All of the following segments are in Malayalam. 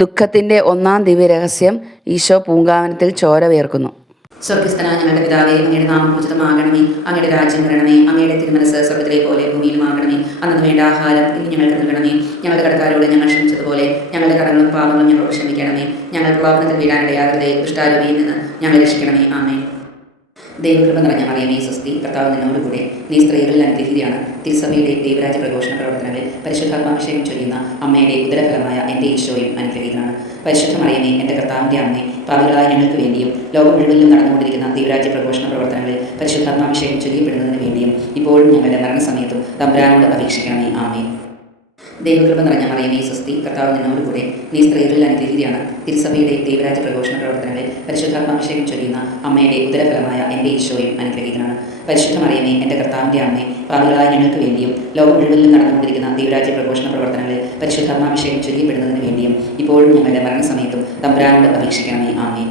ദുഃഖത്തിൻ്റെ ഒന്നാം ദിവ്യരഹസ്യം. ഈശോ പൂങ്കാവനത്തിൽ ചോര വിയർക്കുന്നു. സ്വർഗസ്ഥനായ ഞങ്ങളുടെ പിതാവേ, അങ്ങയുടെ നാമം പൂജിതമാകണമേ. അങ്ങയുടെ രാജ്യം വരണമേ. അങ്ങയുടെ തിരുമനസ്സ് സ്വർഗത്തിലെ പോലെ ഭൂമിയിലുമാകണമേ. അന്നു വേണ്ട ആഹാരം ഇനി ഞങ്ങൾക്ക് നൽകണമേ. ഞങ്ങളുടെ കടക്കാരോട് ഞങ്ങൾ ക്ഷമിച്ചതുപോലെ ഞങ്ങളുടെ കടങ്ങളും പാപങ്ങളും ഞങ്ങളോട് ക്ഷമിക്കണമേ. ഞങ്ങൾ പ്രലോഭനത്തിൽ വീഴാനിടയാകരുതേ, ദുഷ്ടാരൂപിയിൽ നിന്ന് ഞങ്ങളെ രക്ഷിക്കണമേ. ആമേൻ. ദൈവകൃപ നിറഞ്ഞ മറിയമേ, സ്വസ്തി. കർത്താവ് നിന്നോടുകൂടെ, നീ സ്ത്രീകളിൽ അനുഗ്രഹീതയാണ്. തിരുസഭയുടെ ദൈവരാജ്യ പ്രഘോഷണ പ്രവർത്തനങ്ങളിൽ പരിശുദ്ധാത്മാഭിഷേകം ചൊരിയുന്ന അമ്മയുടെ ഉദരഫലമായ എൻ്റെ ഈശോയും അനുഗ്രഹീതനാണ്. പരിശുദ്ധ മറിയമേ, എൻ്റെ കർത്താവിൻ്റെ അമ്മേ, പാപികളായ ഞങ്ങൾക്ക് വേണ്ടിയും ലോകം മുഴുവനിലും നടന്നുകൊണ്ടിരിക്കുന്ന ദൈവരാജ്യ പ്രഘോഷണ പ്രവർത്തനങ്ങളിൽ പരിശുദ്ധാത്മാഭിഷേകം ചൊരിയപ്പെടുന്നതിന് വേണ്ടിയും ഇപ്പോഴും ഞങ്ങളുടെ മരണസമയത്തും തമ്പുരാനോട് അപേക്ഷിക്കണമേ. ആമേൻ. ദൈവകൃപ നിറഞ്ഞ മറിയമേ, സ്വസ്തി. കർത്താവ് നിന്നോടുകൂടെ, നീ സ്ത്രീകളിൽ അനുഗ്രഹീതയാണ്. തിരുസഭയുടെ ദൈവരാജ്യ പ്രഘോഷണ പ്രവർത്തനങ്ങളിൽ പരിശുദ്ധാത്മാഭിഷേകം ചൊരിയുന്ന അമ്മയുടെ ഉദരഫലമായ എൻ്റെ ഈശോയും അനുഗ്രഹീതനാണ്. പരിശുദ്ധ മറിയമേ, എൻ്റെ കർത്താവിൻ്റെ അമ്മേ, പാപികളായ ഞങ്ങൾക്ക് വേണ്ടിയും ലോകം മുഴുവനിലും നടന്നുകൊണ്ടിരിക്കുന്ന ദൈവരാജ്യ പ്രഘോഷണ പ്രവർത്തനങ്ങളിൽ പരിശുദ്ധാത്മാഭിഷേകം ചൊരിയപ്പെടുന്നതിന് വേണ്ടിയും ഇപ്പോഴും ഞങ്ങളുടെ മരണസമയത്തും തമ്പുരാനോട് അപേക്ഷിക്കണമേ. ആമേൻ.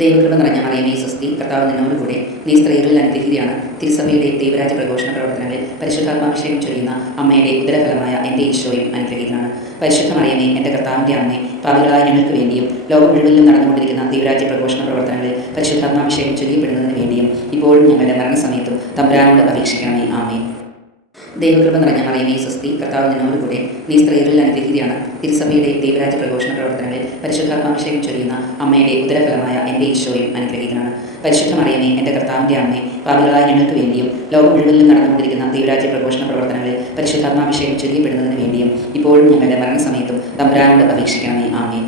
ദൈവകൃപ നിറഞ്ഞ മറിയമേ, സ്വസ്തി. കർത്താവ് നിന്നോടുകൂടെ, നീ സ്ത്രീകളിൽ അനുഗ്രഹീതയാണ്. തിരുസഭയുടെ ദൈവരാജ്യ പ്രഘോഷണ പ്രവർത്തനങ്ങളിൽ പരിശുദ്ധാത്മാഭിഷേകം ചൊരിയുന്ന അമ്മയുടെ ഉദരഫലമായ എൻ്റെ ഈശോയും അനുഗ്രഹീതനാണ്. പരിശുദ്ധ മറിയമേ, എൻ്റെ കർത്താവിൻ്റെ അമ്മേ, പാപികളായ ഞങ്ങൾക്ക് വേണ്ടിയും ലോകം മുഴുവനിലും നടന്നുകൊണ്ടിരിക്കുന്ന ദൈവരാജ്യ പ്രഘോഷണ പ്രവർത്തനങ്ങളിൽ പരിശുദ്ധാത്മാഭിഷേകം ചൊരിയപ്പെടുന്നതിന് വേണ്ടിയും ഇപ്പോഴും ഞങ്ങളുടെ മരണസമയത്തും തമ്പുരാനോട് അപേക്ഷിക്കണമേ. ആമേൻ. ദൈവകൃപ നിറഞ്ഞ മറിയമേ, സ്വസ്തി. കർത്താവ് നിന്നോടുകൂടെ, നീ സ്ത്രീകളിൽ അനുഗ്രഹീതയാണ്. തിരുസഭയുടെ ദൈവരാജ്യ പ്രഘോഷണ പ്രവർത്തനങ്ങളിൽ പരിശുദ്ധാത്മാഭിഷേകം ചൊരിയുന്ന അമ്മയുടെ ഉദരഫലമായ എൻ്റെ ഈശോയും അനുഗ്രഹീതനാണ്. പരിശുദ്ധ മറിയമേ, എൻ്റെ കർത്താവിൻ്റെ അമ്മേ, പാപികളായ ഞങ്ങൾക്ക് വേണ്ടിയും ലോകം മുഴുവനിലും നടന്നുകൊണ്ടിരിക്കുന്ന ദൈവരാജ്യ പ്രഘോഷണ പ്രവർത്തനങ്ങളിൽ പരിശുദ്ധാത്മാഭിഷേകം ചൊരിയപ്പെടുന്നതിന് വേണ്ടിയും ഇപ്പോഴും ഞങ്ങളുടെ മരണസമയത്തും തമ്പുരാനോട് അപേക്ഷിക്കണമേ. ആമേൻ.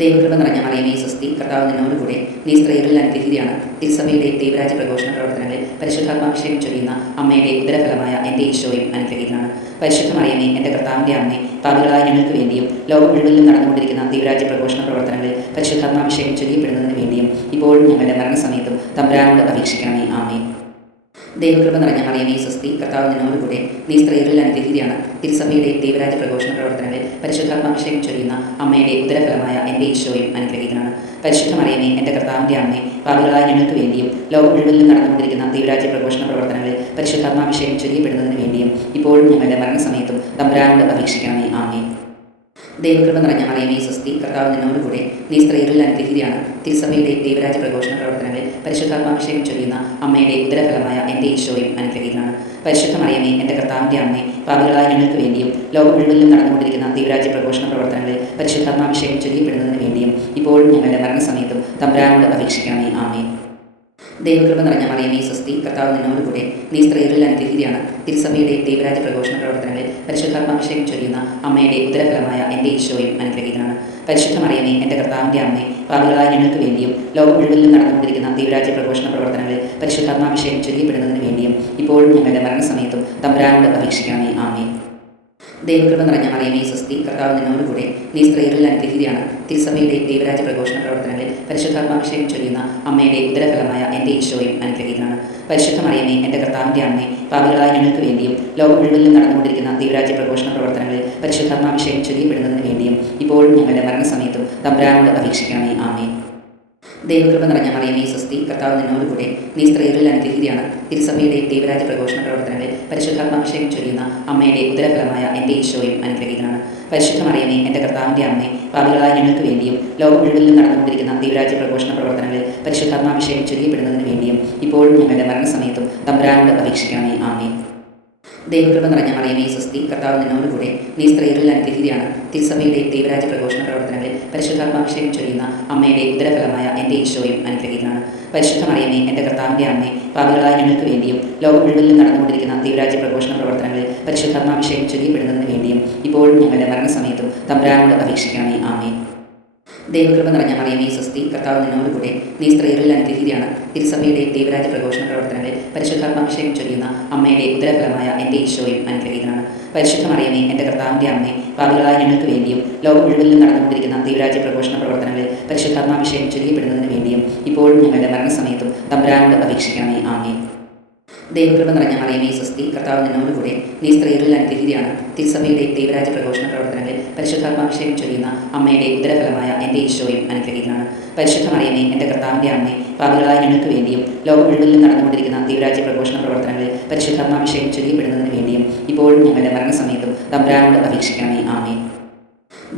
ദൈവകൃപ നിറഞ്ഞ മറിയമേ, സ്വസ്തി. കർത്താവ് നിന്നോടുകൂടെ, നീ സ്ത്രീകളിൽ അനുഗ്രഹീതയാണ്. തിരുസഭയുടെ ദൈവരാജ്യ പ്രഘോഷണ പ്രവർത്തനങ്ങളിൽ പരിശുദ്ധാത്മാഭിഷേകം ചൊരിയുന്ന അമ്മയുടെ ഉദരഫലമായ എൻ്റെ ഈശോയും അനുഗ്രഹീതനാണ്. പരിശുദ്ധ മറിയമേ, എൻ്റെ കർത്താവിൻ്റെ അമ്മേ, പാപികളായ ഞങ്ങൾക്ക് വേണ്ടിയും ലോകം മുഴുവനിലും നടന്നുകൊണ്ടിരിക്കുന്ന ദൈവരാജ്യ പ്രഘോഷണ പ്രവർത്തനങ്ങളിൽ പരിശുദ്ധാത്മാഭിഷേകം ചൊരിയപ്പെടുന്നതിന് വേണ്ടിയും ഇപ്പോഴും ഞങ്ങളുടെ മരണസമയത്തും തമ്പുരാനോട് അപേക്ഷിക്കണമേ. ആമേൻ. ദൈവകൃപ നിറഞ്ഞ മറിയമേ, സ്വസ്തി. കർത്താവ് നിന്നോടുകൂടെ, നീ സ്ത്രീകളിൽ അനുഗ്രഹീതയാണ്. തിരുസഭയുടെ ദൈവരാജ്യ പ്രഘോഷണ പ്രവർത്തനങ്ങളിൽ പരിശുദ്ധാത്മാഭിഷേകം ചൊരിയുന്ന അമ്മയുടെ ഉദരഫലമായ എൻ്റെ ഈശോയും അനുഗ്രഹീതനാണ്. പരിശുദ്ധ മറിയമേ, എൻ്റെ കർത്താവിൻ്റെ അമ്മേ, പാപികളായ ഞങ്ങൾക്ക് വേണ്ടിയും ലോകം മുഴുവനിലും നടന്നുകൊണ്ടിരിക്കുന്ന ദൈവരാജ്യ പ്രഘോഷണ പ്രവർത്തനങ്ങളിൽ പരിശുദ്ധാത്മാഭിഷേകം ചൊരിയപ്പെടുന്നതിന് വേണ്ടിയും ഇപ്പോഴും ഞങ്ങളുടെ മരണസമയത്തും തമ്പുരാനോട് അപേക്ഷിക്കണമേ. ആമേൻ. ദൈവകൃപ നിറഞ്ഞ മറിയമേ, സ്വസ്തി. കർത്താവ് നിന്നോടുകൂടെ, നീ സ്ത്രീകളിൽ അനുഗ്രഹീതയാണ്. തിരുസഭയുടെ ദൈവരാജ്യ പ്രഘോഷണ പ്രവർത്തനങ്ങളിൽ പരിശുദ്ധാത്മാഭിഷേകം ചൊരിയുന്ന അമ്മയുടെ ഉദരഫലമായ എൻ്റെ ഈശോയും അനുഗ്രഹീതനാണ്. പരിശുദ്ധ മറിയമേ, എൻ്റെ കർത്താവിൻ്റെ അമ്മേ, പാപികളായ ഞങ്ങൾക്ക് വേണ്ടിയും ലോകം മുഴുവനിലും നടന്നുകൊണ്ടിരിക്കുന്ന ദൈവരാജ്യ പ്രഘോഷണ പ്രവർത്തനങ്ങളിൽ പരിശുദ്ധാത്മാഭിഷേകം ചൊരിയപ്പെടുന്നതിന് വേണ്ടിയും ഇപ്പോഴും ഞങ്ങളുടെ മരണസമയത്തും തമ്പുരാനോട് അപേക്ഷിക്കണമേ. ആമേൻ. ദൈവകൃപ നിറഞ്ഞ മറിയമേ, സ്വസ്തി. കർത്താവ് നിന്നോടുകൂടെ, നീ സ്ത്രീകളിൽ അനുഗ്രഹീതയാണ്. തിരുസഭയുടെ ദൈവരാജ്യ പ്രഘോഷണ പ്രവർത്തനങ്ങളിൽ പരിശുദ്ധാത്മാഭിഷേകം ചൊരിയുന്ന അമ്മയുടെ ഉദരഫലമായ എൻ്റെ ഈശോയും അനുഗ്രഹീതനാണ്. പരിശുദ്ധ മറിയമേ, എൻ്റെ കർത്താവിൻ്റെ അമ്മേ, പാപികളായ ഞങ്ങൾക്ക് വേണ്ടിയും ലോകം മുഴുവനിലും നടന്നുകൊണ്ടിരിക്കുന്ന ദൈവരാജ്യ പ്രഘോഷണ പ്രവർത്തനങ്ങളിൽ പരിശുദ്ധാത്മാഭിഷേകം ചൊരിയപ്പെടുന്നതിന് വേണ്ടിയും ഇപ്പോഴും ഞങ്ങളുടെ മരണസമയത്തും തമ്പുരാനോട് അപേക്ഷിക്കണമേ. ആമേൻ. ദൈവകൃപ നിറഞ്ഞ മറിയമേ, സ്വസ്തി. കർത്താവ് നിന്നോടുകൂടെ, നീ സ്ത്രീകളിൽ അനുഗ്രഹീതയാണ്. തിരുസഭയുടെ ദൈവരാജ്യ പ്രഘോഷണ പ്രവർത്തനങ്ങളിൽ പരിശുദ്ധാത്മാഭിഷേകം ചൊരിയുന്ന അമ്മയുടെ ഉദരഫലമായ എൻ്റെ ഈശോയും അനുഗ്രഹീതനാണ്. പരിശുദ്ധ മറിയമേ, എൻ്റെ കർത്താവിൻ്റെ അമ്മേ, പാപികളായ ഞങ്ങൾക്ക് വേണ്ടിയും ലോകം മുഴുവനിലും നടന്നുകൊണ്ടിരിക്കുന്ന ദൈവരാജ്യ പ്രഘോഷണ പ്രവർത്തനങ്ങളിൽ പരിശുദ്ധാത്മാഭിഷേകം ചൊരിയപ്പെടുന്നതിന് വേണ്ടിയും ഇപ്പോഴും ഞങ്ങളുടെ മരണസമയത്തും തമ്പുരാനോട് അപേക്ഷിക്കണമേ. ആമേൻ. ദൈവകൃപ നിറഞ്ഞ മറിയമേ, സ്വസ്തി. കർത്താവ് നിന്നോടുകൂടെ, നീ സ്ത്രീകളിൽ അനുഗ്രഹീതയാണ്. തിരുസഭയുടെ ദൈവരാജ്യ പ്രഘോഷണ പ്രവർത്തനങ്ങളിൽ പരിശുദ്ധാത്മാഭിഷേകം ചൊരിയുന്ന അമ്മയുടെ ഉദരഫലമായ എൻ്റെ ഈശോയും അനുഗ്രഹീതനാണ്. പരിശുദ്ധ മറിയമേ, എൻ്റെ കർത്താവിൻ്റെ അമ്മേ, പാപികളായ ഞങ്ങൾക്ക് വേണ്ടിയും ലോകം മുഴുവനിലും നടന്നുകൊണ്ടിരിക്കുന്ന ദൈവരാജ്യ പ്രഘോഷണ പ്രവർത്തനങ്ങളിൽ പരിശുദ്ധാത്മാഭിഷേകം ചൊരിയപ്പെടുന്നതിന് വേണ്ടിയും ഇപ്പോഴും ഞങ്ങളുടെ മരണസമയത്തും തമ്പുരാനോട് അപേക്ഷിക്കണമേ. ആമേൻ. ദൈവകൃപ നിറഞ്ഞ മറിയമേ, സ്വസ്തി. കർത്താവ് നിന്നോടുകൂടെ, നീ സ്ത്രീകളിൽ അനുഗ്രഹീതയാണ്. തിരുസഭയുടെ ദൈവരാജ്യ പ്രഘോഷണ പ്രവർത്തനങ്ങളിൽ പരിശുദ്ധാത്മാഭിഷേകം ചൊരിയുന്ന അമ്മയുടെ ഉദരഫലമായ എൻ്റെ ഈശോയും അനുഗ്രഹീതനാണ്. പരിശുദ്ധ മറിയമേ, എൻ്റെ കർത്താവിൻ്റെ അമ്മേ, പാപികളായ ഞങ്ങൾക്ക് വേണ്ടിയും ലോകം മുഴുവനിലും നടന്നുകൊണ്ടിരിക്കുന്ന ദൈവരാജ്യ പ്രഘോഷണ പ്രവർത്തനങ്ങളിൽ പരിശുദ്ധാത്മാഭിഷേകം ചൊരിയപ്പെടുന്നതിന് വേണ്ടിയും ഇപ്പോഴും ഞങ്ങളുടെ മരണസമയത്തും തമ്പുരാനോട് അപേക്ഷിക്കണമേ. ആമേൻ. ദൈവകൃപ നിറഞ്ഞ മറിയമേ, സ്വസ്തി. കർത്താവ് നിന്നോടുകൂടെ, നീ സ്ത്രീകളിൽ അനുഗ്രഹീതയാണ്. തിരുസഭയുടെ ദൈവരാജ്യ പ്രഘോഷണ പ്രവർത്തനങ്ങളിൽ പരിശുദ്ധാത്മാഭിഷേകം ചൊരിയുന്ന അമ്മയുടെ ഉദരഫലമായ എൻ്റെ ഈശോയും അനുഗ്രഹീതനാണ്. പരിശുദ്ധ മറിയമേ, എൻ്റെ കർത്താവിൻ്റെ അമ്മേ, പാപികളായ ഞങ്ങൾക്ക് വേണ്ടിയും ലോകം മുഴുവനിലും നടന്നുകൊണ്ടിരിക്കുന്ന ദൈവരാജ്യ പ്രഘോഷണ പ്രവർത്തനങ്ങളിൽ പരിശുദ്ധാത്മാഭിഷേകം ചൊരിയപ്പെടുന്നതിന് വേണ്ടിയും ഇപ്പോഴും ഞങ്ങളുടെ മരണസമയത്തും തമ്പുരാനോട് അപേക്ഷിക്കണമേ. ആമേൻ. ദൈവകൃപ നിറഞ്ഞ മറിയമേ, സ്വസ്തി. കർത്താവ് നിന്നോടുകൂടെ, നീ സ്ത്രീകളിൽ അനുഗ്രഹീതയാണ്. തിരുസഭയുടെ ദൈവരാജ്യ പ്രഘോഷണ പ്രവർത്തനങ്ങളിൽ പരിശുദ്ധാത്മാഭിഷേകം ചൊരിയുന്ന അമ്മയുടെ ഉദരഫലമായ എൻ്റെ ഈശോയും അനുഗ്രഹീതനാണ്. പരിശുദ്ധ മറിയമേ, എൻ്റെ കർത്താവിൻ്റെ അമ്മേ, പാപികളായ ഞങ്ങൾക്ക് വേണ്ടിയും ലോകം മുഴുവനിലും നടന്നുകൊണ്ടിരിക്കുന്ന ദൈവരാജ്യ പ്രഘോഷണ പ്രവർത്തനങ്ങളിൽ പരിശുദ്ധാത്മാഭിഷേകം ചൊരിയപ്പെടുന്നതിന് വേണ്ടിയും ഇപ്പോഴും ഞങ്ങളുടെ മരണസമയത്തും തമ്പുരാനോട് അപേക്ഷിക്കണമേ. ആമേൻ.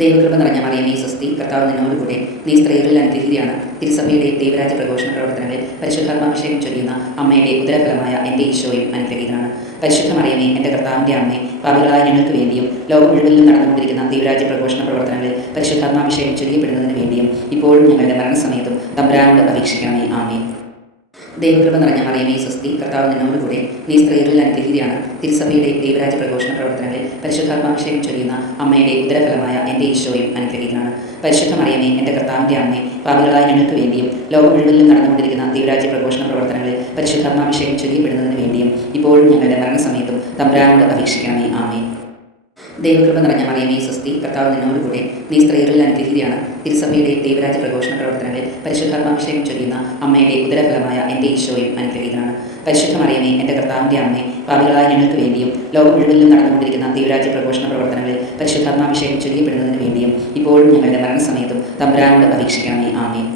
ദൈവകൃപ നിറഞ്ഞ മറിയമേ സ്വസ്തി, കർത്താവ് നിന്നോടുകൂടെ, നീ സ്ത്രീകളിൽ അനുഗ്രഹീതയാണ്. തിരുസഭയുടെ ദൈവരാജ്യ പ്രഘോഷണ പ്രവർത്തനങ്ങളിൽ പരിശുദ്ധാത്മാഭിഷേകം ചൊരിയുന്ന അമ്മയുടെ ഉദരഫലമായ എൻ്റെ ഈശോയും അനുഗ്രഹീതനാണ്. പരിശുദ്ധ മറിയമേ, എൻ്റെ കർത്താവിൻ്റെ അമ്മേ, പാപികളായ ഞങ്ങൾക്ക് വേണ്ടിയും ലോകം മുഴുവനിലും നടന്നുകൊണ്ടിരിക്കുന്ന ദൈവരാജ്യ പ്രഘോഷണ പ്രവർത്തനങ്ങളിൽ പരിശുദ്ധാത്മാഭിഷേകം ചൊരിയപ്പെടുന്നതിന് വേണ്ടിയും ഇപ്പോഴും ഞങ്ങളുടെ മരണസമയത്തും തമ്പുരാനോട് അപേക്ഷിക്കണമേ. ആമേൻ. ദൈവകൃപ നിറഞ്ഞ മറിയമേ സ്വസ്തി, കർത്താവ് നിന്നോടുകൂടെ, നീ സ്ത്രീകളിൽ അനുഗ്രഹീതയാണ്. തിരുസഭയുടെ ദൈവരാജ്യ പ്രഘോഷണ പ്രവർത്തനങ്ങളിൽ പരിശുദ്ധാത്മാഭിഷേകം ചൊരിയുന്ന അമ്മയുടെ ഉദരഫലമായ എൻ്റെ ഈശോയും അനുഗ്രഹീതനാണ്. പരിശുദ്ധ മറിയമേ, എൻ്റെ കർത്താവിൻ്റെ അമ്മേ, പാപികളായ ഞങ്ങൾക്ക് വേണ്ടിയും ലോകം മുഴുവനിലും നടന്നുകൊണ്ടിരിക്കുന്ന ദൈവരാജ്യ പ്രഘോഷണ പ്രവർത്തനങ്ങളിൽ പരിശുദ്ധാത്മാഭിഷേകം ചൊരിയപ്പെടുന്നതിന് വേണ്ടിയും ഇപ്പോഴും ഞങ്ങളുടെ മരണസമയത്തും തമ്പുരാനോട് അപേക്ഷിക്കണമേ. ആമേൻ. ദൈവകൃപ നിറഞ്ഞ മറിയമേ സ്വസ്തി, കർത്താവ് നിന്നോടുകൂടെ, നീ സ്ത്രീകളിൽ അനുഗ്രഹീതയാണ്. തിരുസഭയുടെ ദൈവരാജ്യ പ്രഘോഷണ പ്രവർത്തനങ്ങളിൽ പരിശുദ്ധാത്മാഭിഷേകം ചൊരിയുന്ന അമ്മയുടെ ഉദരഫലമായ എൻ്റെ ഈശോയും അനുഗ്രഹീതനാണ്. പരിശുദ്ധ മറിയമേ, എൻ്റെ കർത്താവിൻ്റെ അമ്മേ, പാപികളായ ഞങ്ങൾക്ക് വേണ്ടിയും ലോകം മുഴുവനിലും നടന്നുകൊണ്ടിരിക്കുന്ന ദൈവരാജ്യ പ്രഘോഷണ പ്രവർത്തനങ്ങളിൽ പരിശുദ്ധാത്മാഭിഷേകം ചൊരിയപ്പെടുന്നതിന് വേണ്ടിയും ഇപ്പോഴും ഞങ്ങളുടെ മരണസമയത്തും തമ്പുരാനോട് അപേക്ഷിക്കണമേ. ആമേൻ.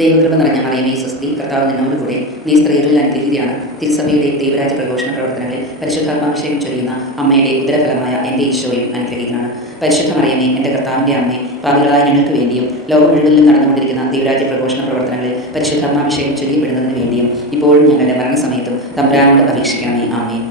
ദൈവകൃപ നിറഞ്ഞ മറിയമേ സ്വസ്തി, കർത്താവ് നിന്നോടുകൂടെ, നീ സ്ത്രീകളിൽ അനുഗ്രഹീതയാണ്. തിരുസഭയുടെ ദൈവരാജ്യ പ്രഘോഷണ പ്രവർത്തനങ്ങളിൽ പരിശുദ്ധാത്മാഭിഷേകം ചൊരിയുന്ന അമ്മയുടെ ഉദരഫലമായ എൻ്റെ ഈശോയും അനുഗ്രഹീതനാണ്. പരിശുദ്ധ മറിയമേ, എൻ്റെ കർത്താവിൻ്റെ അമ്മേ, പാപികളായ ഞങ്ങൾക്ക് വേണ്ടിയും ലോകം മുഴുവനിലും നടന്നുകൊണ്ടിരിക്കുന്ന ദൈവരാജ്യ പ്രഘോഷണ പ്രവർത്തനങ്ങളിൽ പരിശുദ്ധാത്മാഭിഷേകം ചൊരിയപ്പെടുന്നതിന് വേണ്ടിയും ഇപ്പോഴും ഞങ്ങളുടെ മരണസമയത്തും തമ്പുരാനോട് അപേക്ഷിക്കണമേ. ആമേൻ.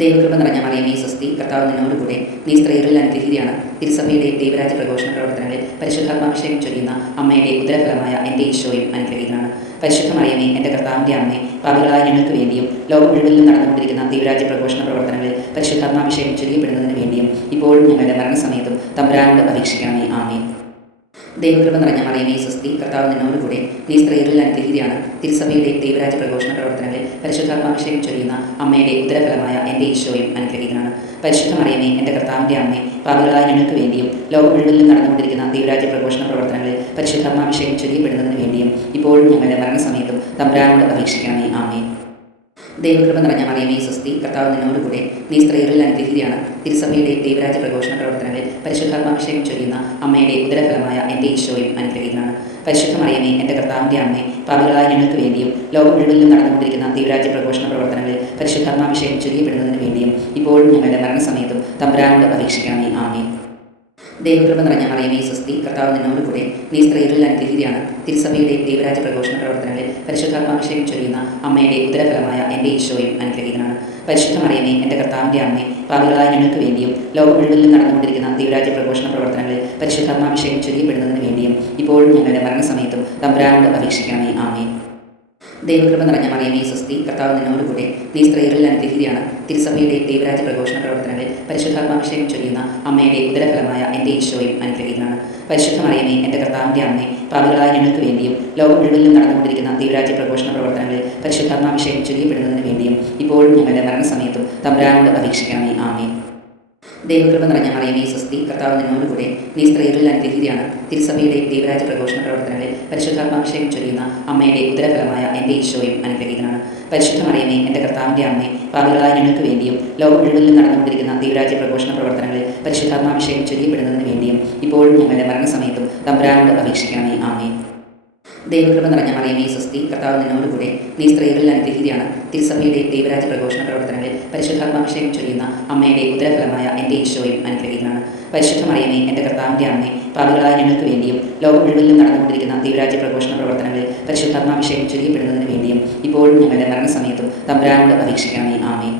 ദൈവകൃപ നിറഞ്ഞ മറിയമേ സ്വസ്തി, കർത്താവ് നിന്നോടുകൂടെ, നീ സ്ത്രീകളിൽ അനുഗ്രഹീതയാണ്. തിരുസഭയുടെ ദൈവരാജ്യ പ്രഘോഷണ പ്രവർത്തനങ്ങളിൽ പരിശുദ്ധാത്മാഭിഷേകം ചൊരിയുന്ന അമ്മയുടെ ഉദരഫലമായ എൻ്റെ ഈശോയും അനുഗ്രഹീതനാണ്. പരിശുദ്ധ മറിയമേ, എൻ്റെ കർത്താവിൻ്റെ അമ്മേ, പാപികളായ ഞങ്ങൾക്ക് വേണ്ടിയും ലോകം മുഴുവനിലും നടന്നുകൊണ്ടിരിക്കുന്ന ദൈവരാജ്യ പ്രഘോഷണ പ്രവർത്തനങ്ങളിൽ പരിശുദ്ധാത്മാഭിഷേകം ചൊരിയപ്പെടുന്നതിന് വേണ്ടിയും ഇപ്പോഴും ഞങ്ങളുടെ മരണസമയത്തും തമ്പുരാനോട് അപേക്ഷിക്കണമേ. ആമേൻ. ദൈവകൃപ നിറഞ്ഞ മറിയമേ സ്വസ്തി, കർത്താവ് നിന്നോടുകൂടെ, നീ സ്ത്രീകളിൽ അനുഗ്രഹീതയാണ്. തിരുസഭയുടെ ദൈവരാജ്യ പ്രഘോഷണ പ്രവർത്തനങ്ങളിൽ പരിശുദ്ധാത്മാഭിഷേകം ചൊരിയുന്ന അമ്മയുടെ ഉദരഫലമായ എൻ്റെ ഈശോയും അനുഗ്രഹീതനാണ്. പരിശുദ്ധ മറിയമേ, എൻ്റെ കർത്താവിൻ്റെ അമ്മേ, പാപികളായ ഞങ്ങൾക്ക് വേണ്ടിയും ലോകം മുഴുവനിലും നടന്നുകൊണ്ടിരിക്കുന്ന ദൈവരാജ്യ പ്രഘോഷണ പ്രവർത്തനങ്ങളിൽ പരിശുദ്ധാത്മാഭിഷേകം ചൊരിയപ്പെടുന്നതിന് വേണ്ടിയും ഇപ്പോഴും ഞങ്ങളുടെ മരണസമയത്തും തമ്പുരാനോട് അപേക്ഷിക്കണമേ. ആമേൻ. ദൈവകൃപ നിറഞ്ഞ മറിയമേ സ്വസ്തി, കർത്താവ് നിന്നോടുകൂടെ, നീ സ്ത്രീകളിൽ അനുഗ്രഹീതയാണ്. തിരുസഭയുടെ ദൈവരാജ്യ പ്രഘോഷണ പ്രവർത്തനങ്ങളിൽ പരിശുദ്ധാത്മാഭിഷേകം ചൊരിയുന്ന അമ്മയുടെ ഉദരഫലമായ എൻ്റെ ഈശോയും അനുഗ്രഹീതനാണ്. പരിശുദ്ധ മറിയമേ, എൻ്റെ കർത്താവിൻ്റെ അമ്മേ, പാപികളായ ഞങ്ങൾക്ക് വേണ്ടിയും ലോകം മുഴുവനിലും നടന്നുകൊണ്ടിരിക്കുന്ന ദൈവരാജ്യ പ്രഘോഷണ പ്രവർത്തനങ്ങളിൽ പരിശുദ്ധാത്മാഭിഷേകം ചൊരിയപ്പെടുന്നതിന് വേണ്ടിയും ഇപ്പോഴും ഞങ്ങളുടെ മരണസമയത്തും തമ്പുരാനോട് അപേക്ഷിക്കണമേ. ആമേൻ. ദൈവകൃപ നിറഞ്ഞ മറിയമേ സ്വസ്തി, കർത്താവ് നിന്നോടുകൂടെ, നീ സ്ത്രീകളിൽ അനുഗ്രഹീതയാണ്. തിരുസഭയുടെ ദൈവരാജ്യ പ്രഘോഷണ പ്രവർത്തനങ്ങളിൽ പരിശുദ്ധാത്മാഭിഷേകം ചൊരിയുന്ന അമ്മയുടെ ഉദരഫലമായ എൻ്റെ ഈശോയും അനുഗ്രഹീതനാണ്. പരിശുദ്ധ മറിയമേ, എൻ്റെ കർത്താവിൻ്റെ അമ്മേ, പാപികളായ ഞങ്ങൾക്ക് വേണ്ടിയും ലോകം മുഴുവനിലും നടന്നുകൊണ്ടിരിക്കുന്ന ദൈവരാജ്യ പ്രഘോഷണ പ്രവർത്തനങ്ങളിൽ പരിശുദ്ധാത്മാഭിഷേകം ചൊരിയപ്പെടുന്നതിന് വേണ്ടിയും ഇപ്പോഴും ഞങ്ങളുടെ മരണസമയത്തും തമ്പുരാനോട് അപേക്ഷിക്കണമേ. ആമേൻ. ദൈവകൃപ നിറഞ്ഞ മറിയമേ സ്വസ്തി, കർത്താവ് നിന്നോടുകൂടെ, നീ സ്ത്രീകളിൽ അനുഗ്രഹീതയാണ്. തിരുസഭയുടെ ദൈവരാജ്യ പ്രഘോഷണ പ്രവർത്തനങ്ങളിൽ പരിശുദ്ധാത്മാഭിഷേകം ചൊരിയുന്ന അമ്മയുടെ ഉദരഫലമായ എൻ്റെ ഈശോയും അനുഗ്രഹീതനാണ്. പരിശുദ്ധ മറിയമേ, എൻ്റെ കർത്താവിൻ്റെ അമ്മേ, പാപികളായ ഞങ്ങൾക്ക് വേണ്ടിയും ലോകം മുഴുവനിലും നടന്നുകൊണ്ടിരിക്കുന്ന ദൈവരാജ്യ പ്രഘോഷണ പ്രവർത്തനങ്ങളിൽ പരിശുദ്ധാത്മാഭിഷേകം ചൊരിയപ്പെടുന്നതിന് വേണ്ടിയും ഇപ്പോഴും ഞങ്ങളുടെ മരണസമയത്തും തമ്പുരാനോട് അപേക്ഷിക്കണമേ. ആമേൻ. ദൈവകൃപ നിറഞ്ഞ മറിയമേ സ്വസ്തി, കർത്താവ് നിന്നോടുകൂടെ, നീ സ്ത്രീകളിൽ അനുഗ്രഹീതയാണ്. തിരുസഭയുടെ ദൈവരാജ്യ പ്രഘോഷണ പ്രവർത്തനങ്ങളിൽ പരിശുദ്ധാത്മാഭിഷേകം ചൊരിയുന്ന അമ്മയുടെ ഉദരഫലമായ എൻ്റെ ഈശോയും അനുഗ്രഹീതനാണ്. പരിശുദ്ധ മറിയമേ, എൻ്റെ കർത്താവിൻ്റെ അമ്മേ, പാപികളായ ഞങ്ങൾക്ക് വേണ്ടിയും ലോകം മുഴുവനിലും നടന്നുകൊണ്ടിരിക്കുന്ന ദൈവരാജ്യ പ്രഘോഷണ പ്രവർത്തനങ്ങളിൽ പരിശുദ്ധാത്മാഭിഷേകം ചൊരിയപ്പെടുന്നതിന് വേണ്ടിയും ഇപ്പോഴും ഞങ്ങളുടെ മരണസമയത്തും തമ്പുരാനോട് അപേക്ഷിക്കണമേ. ആമേൻ. ദൈവകൃപ നിറഞ്ഞ മറിയമേ സ്വസ്തി, കർത്താവ് നിന്നോടുകൂടെ, നീ സ്ത്രീകളിൽ അനുഗ്രഹീതയാണ്. തിരുസഭയുടെ ദൈവരാജ്യ പ്രഘോഷണ പ്രവർത്തനങ്ങളിൽ പരിശുദ്ധാത്മാഭിഷേകം ചൊരിയുന്ന അമ്മയുടെ ഉദരഫലമായ എൻ്റെ ഈശോയും അനുഗ്രഹീതനാണ്. പരിശുദ്ധ മറിയമേ, എൻ്റെ കർത്താവിൻ്റെ അമ്മേ, പാപികളായ ഞങ്ങൾക്ക് വേണ്ടിയും ലോകം മുഴുവനിലും നടന്നുകൊണ്ടിരിക്കുന്ന ദൈവരാജ്യ പ്രഘോഷണ പ്രവർത്തനങ്ങളിൽ പരിശുദ്ധാത്മാഭിഷേകം ചൊരിയപ്പെടുന്നതിന് വേണ്ടിയും ഇപ്പോഴും ഞങ്ങളുടെ മരണസമയത്തും തമ്പുരാനോട് അപേക്ഷിക്കണമേ. ആമേൻ.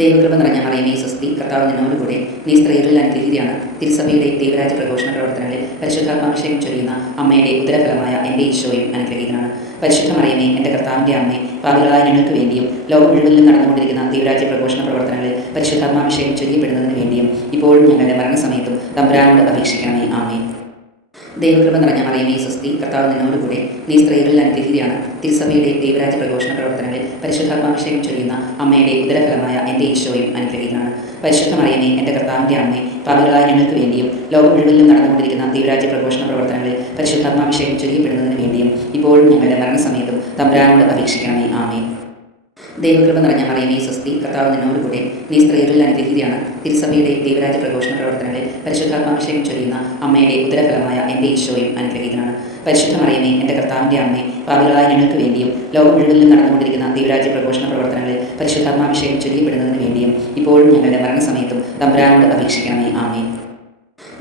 ദൈവകൃപ നിറഞ്ഞ മറിയമേ സ്വസ്തി, കർത്താവ് നിന്നോടുകൂടെ, നീ സ്ത്രീകളിൽ അനുഗ്രഹീതയാണ്. തിരുസഭയുടെ ദൈവരാജ്യ പ്രഘോഷണ പ്രവർത്തനങ്ങളിൽ പരിശുദ്ധാത്മാഭിഷേകം ചൊരിയുന്ന അമ്മയുടെ ഉദരഫലമായ എൻ്റെ ഈശോയും അനുഗ്രഹീതനാണ്. പരിശുദ്ധ മറിയമേ, എൻ്റെ കർത്താവിൻ്റെ അമ്മേ, പാപികളായ ഞങ്ങൾക്ക് വേണ്ടിയും ലോകം മുഴുവനിലും നടന്നുകൊണ്ടിരിക്കുന്ന ദൈവരാജ്യ പ്രഘോഷണ പ്രവർത്തനങ്ങളിൽ പരിശുദ്ധാത്മാഭിഷേകം ചൊരിയപ്പെടുന്നതിന് വേണ്ടിയും ഇപ്പോഴും ഞങ്ങളുടെ മരണസമയത്തും തമ്പുരാനോട് അപേക്ഷിക്കണമേ. ആമേൻ. ദൈവകൃപ നിറഞ്ഞ മറിയമേ സ്വസ്തി, കർത്താവ് നിന്നോടുകൂടെ, നീ സ്ത്രീകളിൽ അനുഗ്രഹീതയാണ്. തിരുസഭയുടെ ദൈവരാജ്യ പ്രഘോഷണ പ്രവർത്തനങ്ങളിൽ പരിശുദ്ധാത്മാഭിഷേകം ചൊരിയുന്ന അമ്മയുടെ ഉദരഫലമായ എൻ്റെ ഈശോയും അനുഗ്രഹീതനാണ്. പരിശുദ്ധ മറിയമേ, എൻ്റെ കർത്താവിൻ്റെ അമ്മേ, പാപികളായ ഞങ്ങൾക്ക് വേണ്ടിയും ലോകം മുഴുവനിലും നടന്നുകൊണ്ടിരിക്കുന്ന ദൈവരാജ്യ പ്രഘോഷണ പ്രവർത്തനങ്ങളിൽ പരിശുദ്ധാത്മാഭിഷേകം ചൊരിയപ്പെടുന്നതിന് വേണ്ടിയും ഇപ്പോഴും ഞങ്ങളുടെ മരണസമയത്തും തമ്പുരാനോട് അപേക്ഷിക്കണമേ. ആമേൻ. ദൈവകൃപ നിറഞ്ഞ മറിയമേ സ്വസ്തി, കർത്താവ് നിന്നോടുകൂടെ, നീ സ്ത്രീകളിൽ അനുഗ്രഹീതയാണ്. തിരുസഭയുടെ ദൈവരാജ്യ പ്രഘോഷണ പ്രവർത്തനങ്ങളിൽ പരിശുദ്ധാത്മാഭിഷേകം ചൊരിയുന്ന അമ്മയുടെ ഉദരഫലമായ എൻ്റെ ഈശോയും അനുഗ്രഹീതനാണ്. പരിശുദ്ധ മറിയമേ, എൻ്റെ കർത്താവിൻ്റെ അമ്മേ, പാപികളായ ഞങ്ങൾക്ക് വേണ്ടിയും ലോകം മുഴുവനിലും നടന്നുകൊണ്ടിരിക്കുന്ന ദൈവരാജ്യ പ്രഘോഷണ പ്രവർത്തനങ്ങളിൽ പരിശുദ്ധാത്മാഭിഷേകം ചൊരിയപ്പെടുന്നതിന് വേണ്ടിയും ഇപ്പോഴും ഞങ്ങളുടെ മരണസമയത്തും തമ്പുരാനോട് അപേക്ഷിക്കണമേ. ആമേൻ.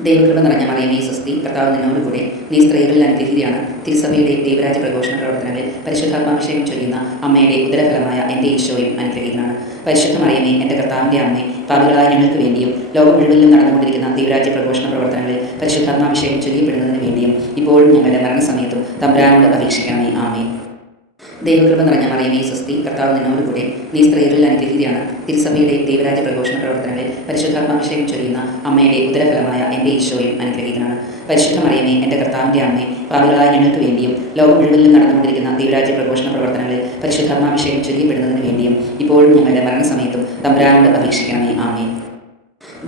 ദൈവകൃപ നിറഞ്ഞ മറിയമേ സ്വസ്തി, കർത്താവ് നിന്നോടുകൂടെ, നീ സ്ത്രീകളിൽ അനുഗ്രഹീതയാണ്. തിരുസഭയുടെ ദൈവരാജ്യ പ്രഘോഷണ പ്രവർത്തനങ്ങളിൽ പരിശുദ്ധാത്മാഭിഷേകം ചൊരിയുന്ന അമ്മയുടെ ഉദരഫലമായ എൻ്റെ ഈശോയും അനുഗ്രഹീതനാണ്. പരിശുദ്ധ മറിയമേ, എൻ്റെ കർത്താവിൻ്റെ അമ്മേ, പാപികളായ ഞങ്ങൾക്ക് വേണ്ടിയും ലോകം മുഴുവനിലും നടന്നുകൊണ്ടിരിക്കുന്ന ദൈവരാജ്യ പ്രഘോഷണ പ്രവർത്തനങ്ങളിൽ പരിശുദ്ധാത്മാഭിഷേകം ചൊരിയപ്പെടുന്നതിന് വേണ്ടിയും ഇപ്പോഴും ഞങ്ങളുടെ മരണസമയത്തും തമ്പുരാനോട് അപേക്ഷിക്കണമേ. ആമേൻ. ദൈവകൃപ നിറഞ്ഞ മറിയമേ സ്വസ്തി, കർത്താവ് നിന്നോടുകൂടെ, നീ സ്ത്രീകളിൽ അനുഗ്രഹീതയാണ്. തിരുസഭയുടെ ദൈവരാജ്യ പ്രഘോഷണ പ്രവർത്തനങ്ങളിൽ പരിശുദ്ധാത്മാഭിഷേകം ചൊരിയുന്ന അമ്മയുടെ ഉദരഫലമായ എൻ്റെ ഈശോയും അനുഗ്രഹീതനാണ്. പരിശുദ്ധ മറിയമേ, എൻ്റെ കർത്താവിൻ്റെ അമ്മേ, പാപികളായ ഞങ്ങൾക്ക് വേണ്ടിയും ലോകം മുഴുവനിലും നടന്നുകൊണ്ടിരിക്കുന്ന ദൈവരാജ്യ പ്രഘോഷണ പ്രവർത്തനങ്ങളിൽ പരിശുദ്ധാത്മാഭിഷേകം ചൊരിയപ്പെടുന്നതിന് വേണ്ടിയും ഇപ്പോഴും ഞങ്ങളുടെ മരണസമയത്തും തമ്പുരാനോട് അപേക്ഷിക്കണമേ. ആമേൻ.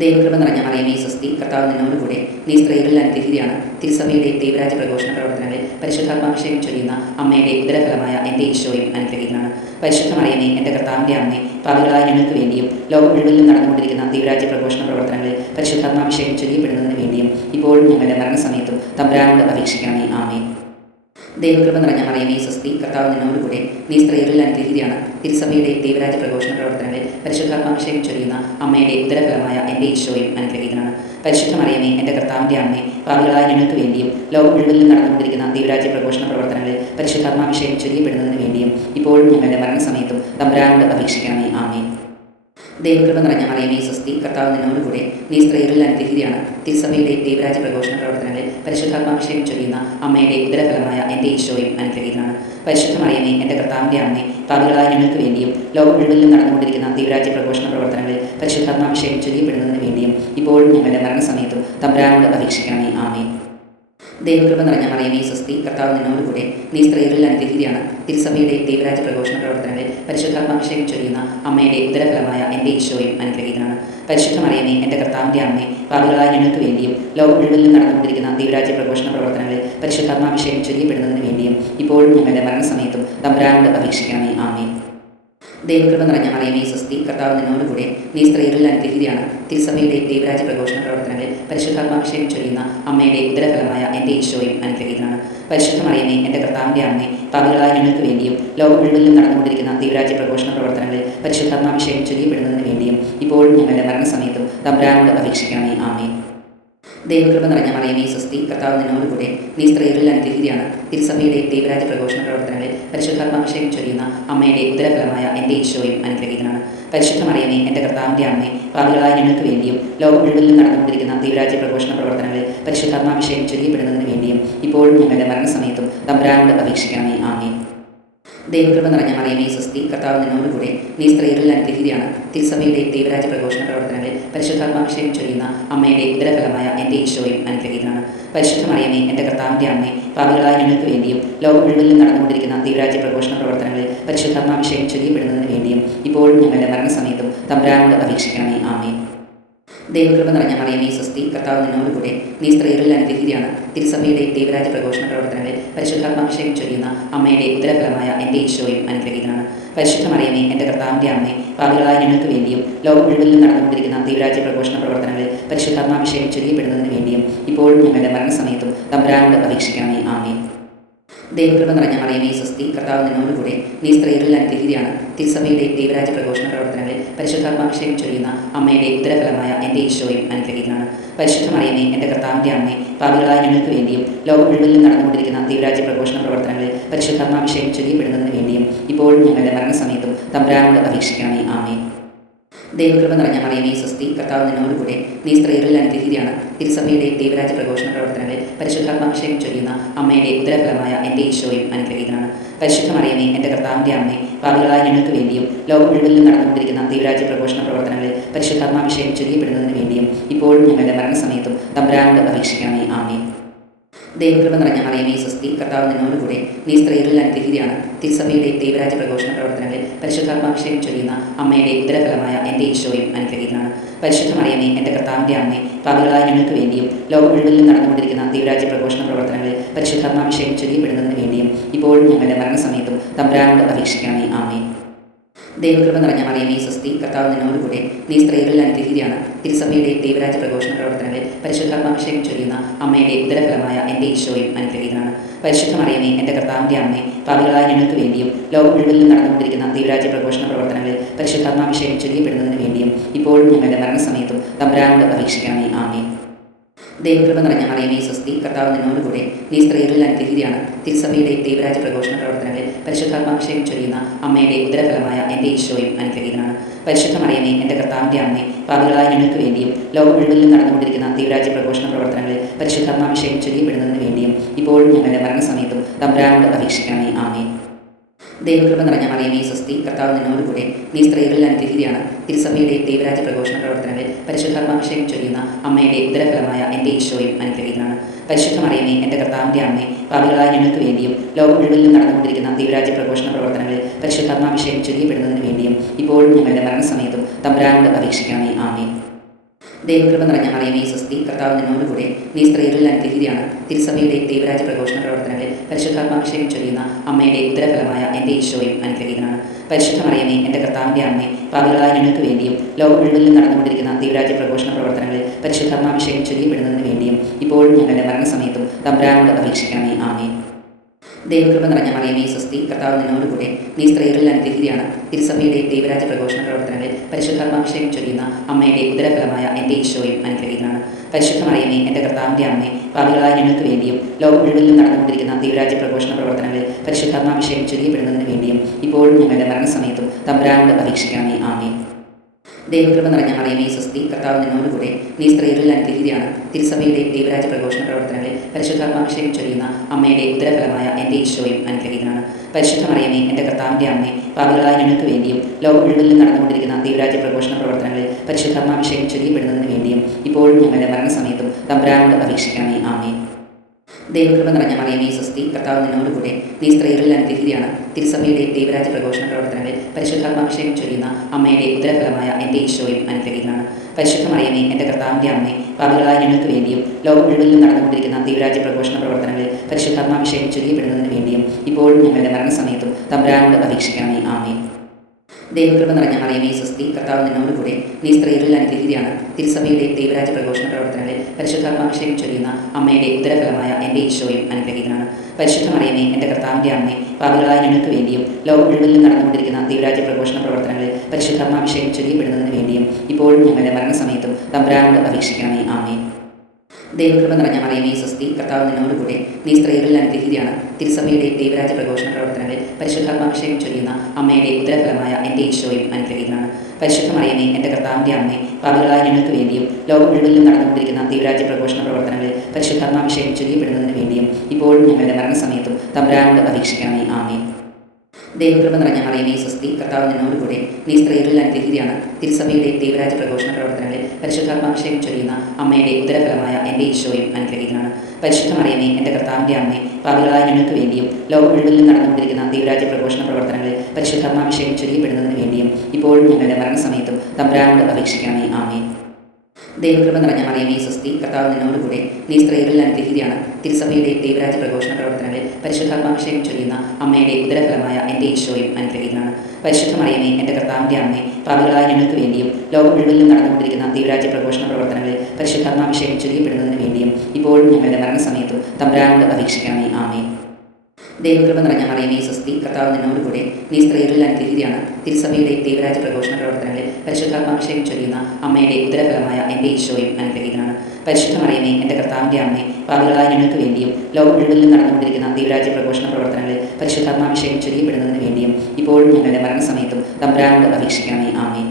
ദൈവകൃപ നിറഞ്ഞ മറിയമേ സ്വസ്തി, കർത്താവ് നിന്നോടുകൂടെ, നീ സ്ത്രീകളിൽ അനുഗ്രഹീതയാണ്. തിരുസഭയുടെ ദൈവരാജ്യ പ്രഘോഷണ പ്രവർത്തനങ്ങളിൽ പരിശുദ്ധാത്മാഭിഷേകം ചൊരിയുന്ന അമ്മയുടെ ഉദരഫലമായ എൻ്റെ ഈശോയും അനുഗ്രഹീതനാണ്. പരിശുദ്ധ മറിയമേ, എൻ്റെ കർത്താവിൻ്റെ അമ്മേ, പാപികളായ ഞങ്ങൾക്ക് വേണ്ടിയും ലോകം മുഴുവനിലും നടന്നുകൊണ്ടിരിക്കുന്ന ദൈവരാജ്യ പ്രഘോഷണ പ്രവർത്തനങ്ങളിൽ പരിശുദ്ധാത്മാഭിഷേകം ചൊരിയപ്പെടുന്നതിന് വേണ്ടിയും ഇപ്പോഴും ഞങ്ങളുടെ മരണസമയത്തും തമ്പുരാനോട് അപേക്ഷിക്കണമേ. ആമേൻ. ദൈവകൃപ നിറഞ്ഞ മറിയമേ സ്വസ്തി, കർത്താവ് നിന്നോടുകൂടെ, നീ സ്ത്രീകളിൽ അനുഗ്രഹീതയാണ്. തിരുസഭയുടെ ദൈവരാജ്യ പ്രഘോഷണ പ്രവർത്തനങ്ങളിൽ പരിശുദ്ധാത്മാഭിഷേകം ചൊരിയുന്ന അമ്മയുടെ ഉദരഫലമായ എൻ്റെ ഈശോയും അനുഗ്രഹീതനാണ്. പരിശുദ്ധ മറിയമേ, എൻ്റെ കർത്താവിൻ്റെ അമ്മേ, പാപികളായ ഞങ്ങൾക്ക് വേണ്ടിയും ലോകം മുഴുവനിലും നടന്നുകൊണ്ടിരിക്കുന്ന ദൈവരാജ്യ പ്രഘോഷണ പ്രവർത്തനങ്ങളിൽ പരിശുദ്ധാത്മാഭിഷേകം ചൊരിയപ്പെടുന്നതിന് വേണ്ടിയും ഇപ്പോഴും ഞങ്ങളുടെ മരണസമയത്തും തമ്പുരാനോട് അപേക്ഷിക്കണമേ. ആമേൻ. ദൈവകൃപ നിറഞ്ഞ മറിയമേ സ്വസ്തി, കർത്താവ് നിന്നോടുകൂടെ, നീ സ്ത്രീകളിൽ അനുഗ്രഹീതയാണ്. തിരുസഭയുടെ ദൈവരാജ്യ പ്രഘോഷണ പ്രവർത്തനങ്ങളിൽ പരിശുദ്ധാത്മാഭിഷേകം ചൊരിയുന്ന അമ്മയുടെ ഉദരഫലമായ എൻ്റെ ഈശോയും അനുഗ്രഹീതനാണ്. പരിശുദ്ധ മറിയമേ, എൻ്റെ കർത്താവിൻ്റെ അമ്മേ, പാപികളായ ഞങ്ങൾക്ക് വേണ്ടിയും ലോകം മുഴുവനിലും നടന്നുകൊണ്ടിരിക്കുന്ന ദൈവരാജ്യ പ്രഘോഷണ പ്രവർത്തനങ്ങളിൽ പരിശുദ്ധാത്മാഭിഷേകം ചൊരിയപ്പെടുന്നതിന് വേണ്ടിയും ഇപ്പോഴും ഞങ്ങളുടെ മരണസമയത്തും തമ്പുരാനോട് അപേക്ഷിക്കണമേ. ആമേൻ. ദൈവകൃപ നിറഞ്ഞ മറിയമേ സ്വസ്തി, കർത്താവ് നിന്നോടുകൂടെ, നീ സ്ത്രീകളിൽ അനുഗ്രഹീതയാണ്. തിരുസഭയുടെ ദൈവരാജ്യ പ്രഘോഷണ പ്രവർത്തനങ്ങളിൽ പരിശുദ്ധാത്മാഭിഷേകം ചൊരിയുന്ന അമ്മയുടെ ഉദരഫലമായ എൻ്റെ ഈശോയും അനുഗ്രഹീതനാണ്. പരിശുദ്ധ മറിയമേ, എൻ്റെ കർത്താവിൻ്റെ അമ്മേ, പാപികളായ ഞങ്ങൾക്ക് വേണ്ടിയും ലോകം മുഴുവനിലും നടന്നുകൊണ്ടിരിക്കുന്ന ദൈവരാജ്യ പ്രഘോഷണ പ്രവർത്തനങ്ങളിൽ പരിശുദ്ധാത്മാഭിഷേകം ചൊരിയപ്പെടുന്നതിന് വേണ്ടിയും ഇപ്പോഴും ഞങ്ങളുടെ മരണസമയത്തും തമ്പുരാനോട് അപേക്ഷിക്കണമേ. ആമേൻ. ദൈവകൃപ നിറഞ്ഞ മറിയമേ സ്വസ്തി, കർത്താവ് നിന്നോടുകൂടെ, നീ സ്ത്രീകളിൽ അനുഗ്രഹീതയാണ്. തിരുസഭയുടെ ദൈവരാജ്യ പ്രഘോഷണ പ്രവർത്തനങ്ങളിൽ പരിശുദ്ധാത്മാഭിഷേകം ചൊരിയുന്ന അമ്മയുടെ ഉദരഫലമായ എൻ്റെ ഈശോയും അനുഗ്രഹീതനാണ്. പരിശുദ്ധ മറിയമേ, എൻ്റെ കർത്താവിൻ്റെ അമ്മേ, പാപികളായ ഞങ്ങൾക്ക് വേണ്ടിയും ലോകം മുഴുവനിലും നടന്നുകൊണ്ടിരിക്കുന്ന ദൈവരാജ്യ പ്രഘോഷണ പ്രവർത്തനങ്ങളിൽ പരിശുദ്ധാത്മാഭിഷേകം ചൊരിയപ്പെടുന്നതിന് വേണ്ടിയും ഇപ്പോഴും ഞങ്ങളുടെ മരണസമയത്തും തമ്പുരാനോട് അപേക്ഷിക്കണമേ. ആമേൻ. ദൈവകൃപ നിറഞ്ഞ മറിയമേ സ്വസ്തി, കർത്താവ് നിന്നോടുകൂടെ, നീ സ്ത്രീകളിൽ അനുഗ്രഹീതയാണ്. തിരുസഭയുടെ ദൈവരാജ്യ പ്രഘോഷണ പ്രവർത്തനങ്ങളിൽ പരിശുദ്ധാത്മാഭിഷേകം ചൊരിയുന്ന അമ്മയുടെ ഉദരഫലമായ എൻ്റെ ഈശോയും അനുഗ്രഹീതനാണ്. പരിശുദ്ധ മറിയമേ, എൻ്റെ കർത്താവിൻ്റെ അമ്മേ, പാപികളായ ഞങ്ങൾക്ക് വേണ്ടിയും ലോകം മുഴുവനിലും നടന്നുകൊണ്ടിരിക്കുന്ന ദൈവരാജ്യ പ്രഘോഷണ പ്രവർത്തനങ്ങളിൽ പരിശുദ്ധാത്മാഭിഷേകം ചൊരിയപ്പെടുന്നതിന് വേണ്ടിയും ഇപ്പോഴും ഞങ്ങളുടെ മരണസമയത്തും തമ്പുരാനോട് അപേക്ഷിക്കണമേ. ആമേൻ. ദൈവകൃപ നിറഞ്ഞ മറിയമേ സ്വസ്തി, കർത്താവ് നിന്നോടുകൂടെ, നീ സ്ത്രീകളിൽ അനുഗ്രഹീതയാണ്. തിരുസഭയുടെ ദൈവരാജ്യ പ്രഘോഷണ പ്രവർത്തനങ്ങളിൽ പരിശുദ്ധാത്മാഭിഷേകം ചൊരിയുന്ന അമ്മയുടെ ഉദരഫലമായ എൻ്റെ ഈശോയും അനുഗ്രഹീതനാണ്. പരിശുദ്ധ മറിയമേ, എൻ്റെ കർത്താവിൻ്റെ അമ്മേ, പാപികളായ ഞങ്ങൾക്ക് വേണ്ടിയും ലോകം മുഴുവനിലും നടന്നുകൊണ്ടിരിക്കുന്ന ദൈവരാജ്യ പ്രഘോഷണ പ്രവർത്തനങ്ങളിൽ പരിശുദ്ധാത്മാഭിഷേകം ചൊരിയപ്പെടുന്നതിന് വേണ്ടിയും ഇപ്പോഴും ഞങ്ങളുടെ മരണസമയത്തും തമ്പുരാനോട് അപേക്ഷിക്കണമേ. ആമേൻ. ദൈവകൃപ നിറഞ്ഞ മറിയമേ സ്വസ്തി, കർത്താവ് നിന്നോടുകൂടെ, നീ സ്ത്രീകളിൽ അനുഗ്രഹീതയാണ്. തിരുസഭയുടെ ദൈവരാജ്യ പ്രഘോഷണ പ്രവർത്തനങ്ങളിൽ പരിശുദ്ധാത്മാഭിഷേകം ചൊരിയുന്ന അമ്മയുടെ ഉദരഫലമായ എൻ്റെ ഈശോയും അനുഗ്രഹീതനാണ്. പരിശുദ്ധ മറിയമേ, എൻ്റെ കർത്താവിൻ്റെ അമ്മേ, പാപികളായ ഞങ്ങൾക്ക് വേണ്ടിയും ലോകം മുഴുവനിലും നടന്നുകൊണ്ടിരിക്കുന്ന ദൈവരാജ്യ പ്രഘോഷണ പ്രവർത്തനങ്ങളിൽ പരിശുദ്ധാത്മാഭിഷേകം ചൊരിയപ്പെടുന്നതിന് വേണ്ടിയും ഇപ്പോഴും ഞങ്ങളുടെ മരണസമയത്തും തമ്പുരാനോട് അപേക്ഷിക്കണമേ. ആമേൻ. ദൈവകൃപ നിറഞ്ഞ മറിയമേ സ്വസ്തി, കർത്താവ് നിന്നോടുകൂടെ, നീ സ്ത്രീകളിൽ അനുഗ്രഹീതയാണ്. തിരുസഭയുടെ ദൈവരാജ്യ പ്രഘോഷണ പ്രവർത്തനങ്ങളിൽ പരിശുദ്ധാത്മാഭിഷേകം ചൊരിയുന്ന അമ്മയുടെ ഉദരഫലമായ എൻ്റെ ഈശോയും അനുഗ്രഹീതനാണ്. പരിശുദ്ധ മറിയമേ, എൻ്റെ കർത്താവിൻ്റെ അമ്മേ, പാപികളായ ഞങ്ങൾക്ക് വേണ്ടിയും ലോകം മുഴുവനിലും നടന്നുകൊണ്ടിരിക്കുന്ന ദൈവരാജ്യ പ്രഘോഷണ പ്രവർത്തനങ്ങളിൽ പരിശുദ്ധാത്മാഭിഷേകം ചൊരിയപ്പെടുന്നതിന് വേണ്ടിയും ഇപ്പോഴും ഞങ്ങളുടെ മരണസമയത്തും തമ്പുരാനോട് അപേക്ഷിക്കണമേ. ആമേൻ. ദൈവകൃപ നിറഞ്ഞ മറിയമേ സ്വസ്തി, കർത്താവ് നിന്നോടുകൂടെ, നീ സ്ത്രീകളിൽ അനുഗ്രഹീതയാണ്. തിരുസഭയുടെ ദൈവരാജ്യ പ്രഘോഷണ പ്രവർത്തനങ്ങളിൽ പരിശുദ്ധാത്മാഭിഷേകം ചൊരിയുന്ന അമ്മയുടെ ഉദരഫലമായ എൻ്റെ ഈശോയും അനുഗ്രഹീതനാണ്. പരിശുദ്ധ മറിയമേ, എൻ്റെ കർത്താവിൻ്റെ അമ്മേ, പാപികളായ ഞങ്ങൾക്ക് വേണ്ടിയും ലോകം മുഴുവനിലും നടന്നുകൊണ്ടിരിക്കുന്ന ദൈവരാജ്യ പ്രഘോഷണ പ്രവർത്തനങ്ങളിൽ പരിശുദ്ധാത്മാഭിഷേകം ചൊരിയപ്പെടുന്നതിന് വേണ്ടിയും ഇപ്പോഴും ഞങ്ങളുടെ മരണസമയത്തും തമ്പുരാനോട് അപേക്ഷിക്കണമേ. ആമേൻ. ദൈവകൃപ നിറഞ്ഞ മറിയമേ സ്വസ്തി, കർത്താവ് നിന്നോടുകൂടെ, നീ സ്ത്രീകളിൽ അനുഗ്രഹീതയാണ്. തിരുസഭയുടെ ദൈവരാജ്യ പ്രഘോഷണ പ്രവർത്തനങ്ങളിൽ പരിശുദ്ധാത്മാഭിഷേകം ചൊരിയുന്ന അമ്മയുടെ ഉദരഫലമായ എൻ്റെ ഈശോയും അനുഗ്രഹീതനാണ്. പരിശുദ്ധ മറിയമേ, എൻ്റെ കർത്താവിൻ്റെ അമ്മേ, പാപികളായ ഞങ്ങൾക്ക് വേണ്ടിയും ലോകം മുഴുവനിലും നടന്നുകൊണ്ടിരിക്കുന്ന ദൈവരാജ്യ പ്രഘോഷണ പ്രവർത്തനങ്ങളിൽ പരിശുദ്ധാത്മാഭിഷേകം ചൊരിയപ്പെടുന്നതിന് വേണ്ടിയും ഇപ്പോഴും ഞങ്ങളുടെ മരണസമയത്തും തമ്പുരാനോട് അപേക്ഷിക്കണമേ. ആമേൻ. ദൈവകൃപ നിറഞ്ഞ മറിയമേ സ്വസ്തി, കർത്താവ് നിന്നോടുകൂടെ, നീ സ്ത്രീകളിൽ അനുഗ്രഹീതയാണ്. തിരുസഭയുടെ ദൈവരാജ്യ പ്രഘോഷണ പ്രവർത്തനങ്ങളിൽ പരിശുദ്ധാത്മാഭിഷേകം ചൊരിയുന്ന അമ്മയുടെ ഉദരഫലമായ എൻ്റെ ഈശോയും അനുഗ്രഹീതനാണ്. പരിശുദ്ധ മറിയമേ, എൻ്റെ കർത്താവിൻ്റെ അമ്മേ, പാപികളായ ഞങ്ങൾക്ക് വേണ്ടിയും ലോകം മുഴുവനിലും നടന്നുകൊണ്ടിരിക്കുന്ന ദൈവരാജ്യ പ്രഘോഷണ പ്രവർത്തനങ്ങളിൽ പരിശുദ്ധാത്മാഭിഷേകം ചൊരിയപ്പെടുന്നതിന് വേണ്ടിയും ഇപ്പോഴും ഞങ്ങളുടെ മരണസമയത്തും തമ്പുരാനോട് അപേക്ഷിക്കണമേ. ആമേൻ. ദൈവകൃപ നിറഞ്ഞ മറിയമേ സ്വസ്തി, കർത്താവ് നിന്നോടുകൂടെ, നീ സ്ത്രീകളിൽ അനുഗ്രഹീതയാണ്. തിരുസഭയുടെ ദൈവരാജ്യ പ്രഘോഷണ പ്രവർത്തനങ്ങളിൽ പരിശുദ്ധാത്മാഭിഷേകം ചൊരിയുന്ന അമ്മയുടെ ഉദരഫലമായ എൻ്റെ ഈശോയും അനുഗ്രഹീതനാണ്. പരിശുദ്ധ മറിയമേ, എൻ്റെ കർത്താവിൻ്റെ അമ്മേ, പാപികളായ ഞങ്ങൾക്ക് വേണ്ടിയും ലോകം മുഴുവനിലും നടന്നുകൊണ്ടിരിക്കുന്ന ദൈവരാജ്യ പ്രഘോഷണ പ്രവർത്തനങ്ങളിൽ പരിശുദ്ധാത്മാഭിഷേകം ചൊരിയപ്പെടുന്നതിന് വേണ്ടിയും ഇപ്പോഴും ഞങ്ങളുടെ മരണസമയത്തും തമ്പുരാനോട് അപേക്ഷിക്കണമേ. ആമേൻ. ദൈവകൃപ നിറഞ്ഞ മറിയമേ സ്വസ്തി, കർത്താവ് നിന്നോടുകൂടെ, നീ സ്ത്രീകളിൽ അനുഗ്രഹീതയാണ്. തിരുസഭയുടെ ദൈവരാജ്യ പ്രഘോഷണ പ്രവർത്തനങ്ങളിൽ പരിശുദ്ധാത്മാഭിഷേകം ചൊരിയുന്ന അമ്മയുടെ ഉദരഫലമായ എൻ്റെ ഈശോയും അനുഗ്രഹീതനാണ്. പരിശുദ്ധ മറിയമേ, എൻ്റെ കർത്താവിൻ്റെ അമ്മേ, പാപികളായ ഞങ്ങൾക്ക് വേണ്ടിയും ലോകം മുഴുവനിലും നടന്നുകൊണ്ടിരിക്കുന്ന ദൈവരാജ്യ പ്രഘോഷണ പ്രവർത്തനങ്ങളിൽ പരിശുദ്ധാത്മാഭിഷേകം ചൊരിയപ്പെടുന്നതിന് വേണ്ടിയും ഇപ്പോഴും ഞങ്ങളുടെ മരണസമയത്തും തമ്പുരാനോട് അപേക്ഷിക്കണമേ. ആമേൻ. ദൈവകൃപ നിറഞ്ഞ മറിയമേ സ്വസ്തി, കർത്താവ് നിന്നോടുകൂടെ, നീ സ്ത്രീകളിൽ അനുഗ്രഹീതയാണ്. തിരുസഭയുടെ ദൈവരാജ്യ പ്രഘോഷണ പ്രവർത്തനങ്ങളിൽ പരിശുദ്ധാത്മാഭിഷേകം ചൊരിയുന്ന അമ്മയുടെ ഉദരഫലമായ എൻ്റെ ഈശോയും അനുഗ്രഹീതനാണ്. പരിശുദ്ധ മറിയമേ, എൻ്റെ കർത്താവിൻ്റെ അമ്മേ, പാപികളായ ഞങ്ങൾക്ക് വേണ്ടിയും ലോകം മുഴുവനിലും നടന്നുകൊണ്ടിരിക്കുന്ന ദൈവരാജ്യ പ്രഘോഷണ പ്രവർത്തനങ്ങളിൽ പരിശുദ്ധാത്മാഭിഷേകം ചൊരിയപ്പെടുന്നതിന് വേണ്ടിയും ഇപ്പോഴും ഞങ്ങളുടെ മരണസമയത്തും തമ്പുരാനോട് അപേക്ഷിക്കണമേ. ആമേൻ. ദൈവകൃപ നിറഞ്ഞ മറിയമേ സ്വസ്തി, കർത്താവ് നിന്നോടുകൂടെ, നീ സ്ത്രീകളിൽ അനുഗ്രഹീതയാണ്. തിരുസഭയുടെ ദൈവരാജ്യ പ്രഘോഷണ പ്രവർത്തനങ്ങളിൽ പരിശുദ്ധാത്മാഭിഷേകം ചൊരിയുന്ന അമ്മയുടെ ഉദരഫലമായ എൻ്റെ ഈശോയും അനുഗ്രഹീതനാണ്. പരിശുദ്ധ മറിയമേ, എൻ്റെ കർത്താവിൻ്റെ അമ്മേ, പാപികളായ ഞങ്ങൾക്ക് വേണ്ടിയും ലോകം മുഴുവനിലും നടന്നുകൊണ്ടിരിക്കുന്ന ദൈവരാജ്യ പ്രഘോഷണ പ്രവർത്തനങ്ങളിൽ പരിശുദ്ധാത്മാഭിഷേകം ചൊരിയപ്പെടുന്നതിന് വേണ്ടിയും ഇപ്പോഴും ഞങ്ങളുടെ മരണസമയത്തും തമ്പുരാനോട് അപേക്ഷിക്കണമേ. ആമേൻ. ദൈവകൃപ നിറഞ്ഞ മറിയമേ സ്വസ്തി, കർത്താവ് നിന്നോടുകൂടെ, നീ സ്ത്രീകളിൽ അനുഗ്രഹീതയാണ്. തിരുസഭയുടെ ദൈവരാജ്യ പ്രഘോഷണ പ്രവർത്തനങ്ങളിൽ പരിശുദ്ധാത്മാഭിഷേകം ചൊരിയുന്ന അമ്മയുടെ ഉദരഫലമായ എൻ്റെ ഈശോയും അനുഗ്രഹീതനാണ്. പരിശുദ്ധ മറിയമേ, എൻ്റെ കർത്താവിൻ്റെ അമ്മേ, പാപികളായ ഞങ്ങൾക്ക് വേണ്ടിയും ലോകം മുഴുവനിലും നടന്നുകൊണ്ടിരിക്കുന്ന ദൈവരാജ്യ പ്രഘോഷണ പ്രവർത്തനങ്ങളിൽ പരിശുദ്ധാത്മാഭിഷേകം ചൊരിയപ്പെടുന്നതിന് വേണ്ടിയും ഇപ്പോഴും ഞങ്ങളുടെ മരണസമയത്തും തമ്പുരാനോട് അപേക്ഷിക്കണമേ. ആമേൻ. ദൈവകൃപ നിറഞ്ഞ മറിയമേ സ്വസ്തി, കർത്താവ് നിന്നോടുകൂടെ, നീ സ്ത്രീകളിൽ അനുഗ്രഹീതയാണ്. തിരുസഭയുടെ ദൈവരാജ്യ പ്രഘോഷണ പ്രവർത്തനങ്ങളിൽ പരിശുദ്ധാത്മാഭിഷേകം ചൊരിയുന്ന അമ്മയുടെ ഉദരഫലമായ എൻ്റെ ഈശോയും അനുഗ്രഹീതനാണ്. പരിശുദ്ധ മറിയമേ, എൻ്റെ കർത്താവിൻ്റെ അമ്മേ, പാപികളായ ഞങ്ങൾക്ക് വേണ്ടിയും ലോകം മുഴുവനിലും നടന്നുകൊണ്ടിരിക്കുന്ന ദൈവരാജ്യ പ്രഘോഷണ പ്രവർത്തനങ്ങളിൽ പരിശുദ്ധാത്മാഭിഷേകം ചൊരിയപ്പെടുന്നതിന് വേണ്ടിയും ഇപ്പോഴും ഞങ്ങളുടെ മരണസമയത്തും തമ്പുരാനോട് അപേക്ഷിക്കണമേ. ആമേൻ. ദൈവകൃപ നിറഞ്ഞ മറിയമേ സ്വസ്തി, കർത്താവ് നിന്നോടുകൂടെ, നീ സ്ത്രീകളിൽ അനുഗ്രഹീതയാണ്. തിരുസഭയുടെ ദൈവരാജ്യ പ്രഘോഷണ പ്രവർത്തനങ്ങളിൽ പരിശുദ്ധാത്മാഭിഷേകം ചൊരിയുന്ന അമ്മയുടെ ഉദരഫലമായ എൻ്റെ ഈശോയും അനുഗ്രഹീതനാണ്. പരിശുദ്ധ മറിയമേ, എൻ്റെ കർത്താവിൻ്റെ അമ്മേ, പാപികളായ ഞങ്ങൾക്ക് വേണ്ടിയും ലോകം മുഴുവനിലും നടന്നുകൊണ്ടിരിക്കുന്ന ദൈവരാജ്യ പ്രഘോഷണ പ്രവർത്തനങ്ങളിൽ പരിശുദ്ധാത്മാഭിഷേകം ചൊരിയപ്പെടുന്നതിന് വേണ്ടിയും ഇപ്പോഴും ഞങ്ങളുടെ മരണസമയത്തും തമ്പുരാനോട് അപേക്ഷിക്കണമേ. ആമേൻ. ദൈവകൃപ നിറഞ്ഞ മറിയമേ സ്വസ്തി, കർത്താവ് നിന്നോടുകൂടെ, നീ സ്ത്രീകളിൽ അനുഗ്രഹീതയാണ്. തിരുസഭയുടെ ദൈവരാജ്യ പ്രഘോഷണ പ്രവർത്തനങ്ങളിൽ പരിശുദ്ധാത്മാഭിഷേകം ചൊരിയുന്ന അമ്മയുടെ ഉദരഫലമായ എൻ്റെ ഈശോയും അനുഗ്രഹീതനാണ്. പരിശുദ്ധ മറിയമേ, എൻ്റെ കർത്താവിൻ്റെ അമ്മേ, പാപികളായ ഞങ്ങൾക്ക് വേണ്ടിയും ലോകം മുഴുവനിലും നടന്നുകൊണ്ടിരിക്കുന്ന ദൈവരാജ്യ പ്രഘോഷണ പ്രവർത്തനങ്ങളിൽ പരിശുദ്ധാത്മാഭിഷേകം ചൊരിയപ്പെടുന്നതിന് വേണ്ടിയും ഇപ്പോഴും ഞങ്ങളുടെ മരണസമയത്തും തമ്പുരാനോട് അപേക്ഷിക്കണമേ. ആമേൻ. ദൈവകൃപ നിറഞ്ഞ മറിയമേ സ്വസ്തി, കർത്താവ് നിന്നോടുകൂടെ, നീ സ്ത്രീകളിൽ അനുഗ്രഹീതയാണ്. തിരുസഭയുടെ ദൈവരാജ്യ പ്രഘോഷണ പ്രവർത്തനങ്ങളിൽ പരിശുദ്ധാത്മാഭിഷേകം ചൊരിയുന്ന അമ്മയുടെ ഉദരഫലമായ എൻ്റെ ഈശോയും അനുഗ്രഹീതനാണ്. പരിശുദ്ധ മറിയമേ, എൻ്റെ കർത്താവിൻ്റെ അമ്മേ, പാപികളായ ഞങ്ങൾക്ക് വേണ്ടിയും ലോകം മുഴുവനിലും നടന്നുകൊണ്ടിരിക്കുന്ന ദൈവരാജ്യ പ്രഘോഷണ പ്രവർത്തനങ്ങളിൽ പരിശുദ്ധാത്മാഭിഷേകം ചൊരിയപ്പെടുന്നതിന് വേണ്ടിയും ഇപ്പോഴും ഞങ്ങളുടെ മരണസമയത്തും തമ്പുരാനോട് അപേക്ഷിക്കണമേ. ആമേൻ. ദൈവകൃപ നിറഞ്ഞ മറിയമേ സ്വസ്തി, കർത്താവ് നിന്നോടുകൂടെ, നീ സ്ത്രീകളിൽ അനുഗ്രഹീതയാണ്. തിരുസഭയുടെ ദൈവരാജ്യ പ്രഘോഷണ പ്രവർത്തനങ്ങളിൽ പരിശുദ്ധാത്മാഭിഷേകം ചൊരിയുന്ന അമ്മയുടെ ഉദരഫലമായ എൻ്റെ ഈശോയും അനുഗ്രഹീതനാണ്. പരിശുദ്ധ മറിയമേ, എൻ്റെ കർത്താവിൻ്റെ അമ്മേ, പാപികളായ ഞങ്ങൾക്ക് വേണ്ടിയും ലോകം മുഴുവനിലും നടന്നുകൊണ്ടിരിക്കുന്ന ദൈവരാജ്യ പ്രഘോഷണ പ്രവർത്തനങ്ങളിൽ പരിശുദ്ധാത്മാഭിഷേകം ചൊരിയപ്പെടുന്നതിന് വേണ്ടിയും ഇപ്പോഴും ഞങ്ങളുടെ മരണസമയത്തും തമ്പുരാനോട് അപേക്ഷിക്കണമേ. ആമേൻ. ദൈവകൃപ നിറഞ്ഞ മറിയമേ സ്വസ്തി, കർത്താവ് നിന്നോടുകൂടെ, നീ സ്ത്രീകളിൽ അനുഗ്രഹീതയാണ്. തിരുസഭയുടെ ദൈവരാജ്യ പ്രഘോഷണ പ്രവർത്തനങ്ങളിൽ പരിശുദ്ധാത്മാഭിഷേകം ചൊരിയുന്ന അമ്മയുടെ ഉദരഫലമായ എൻ്റെ ഈശോയും അനുഗ്രഹീതനാണ്. പരിശുദ്ധ മറിയമേ, എൻ്റെ കർത്താവിൻ്റെ അമ്മേ, പാപികളായ ഞങ്ങൾക്ക് വേണ്ടിയും ലോകം മുഴുവനിലും നടന്നുകൊണ്ടിരിക്കുന്ന ദൈവരാജ്യ പ്രഘോഷണ പ്രവർത്തനങ്ങളിൽ പരിശുദ്ധാത്മാഭിഷേകം ചൊരിയപ്പെടുന്നതിന് വേണ്ടിയും ഇപ്പോഴും ഞങ്ങളുടെ മരണസമയത്തും തമ്പുരാനോട് അപേക്ഷിക്കണമേ. ആമേൻ.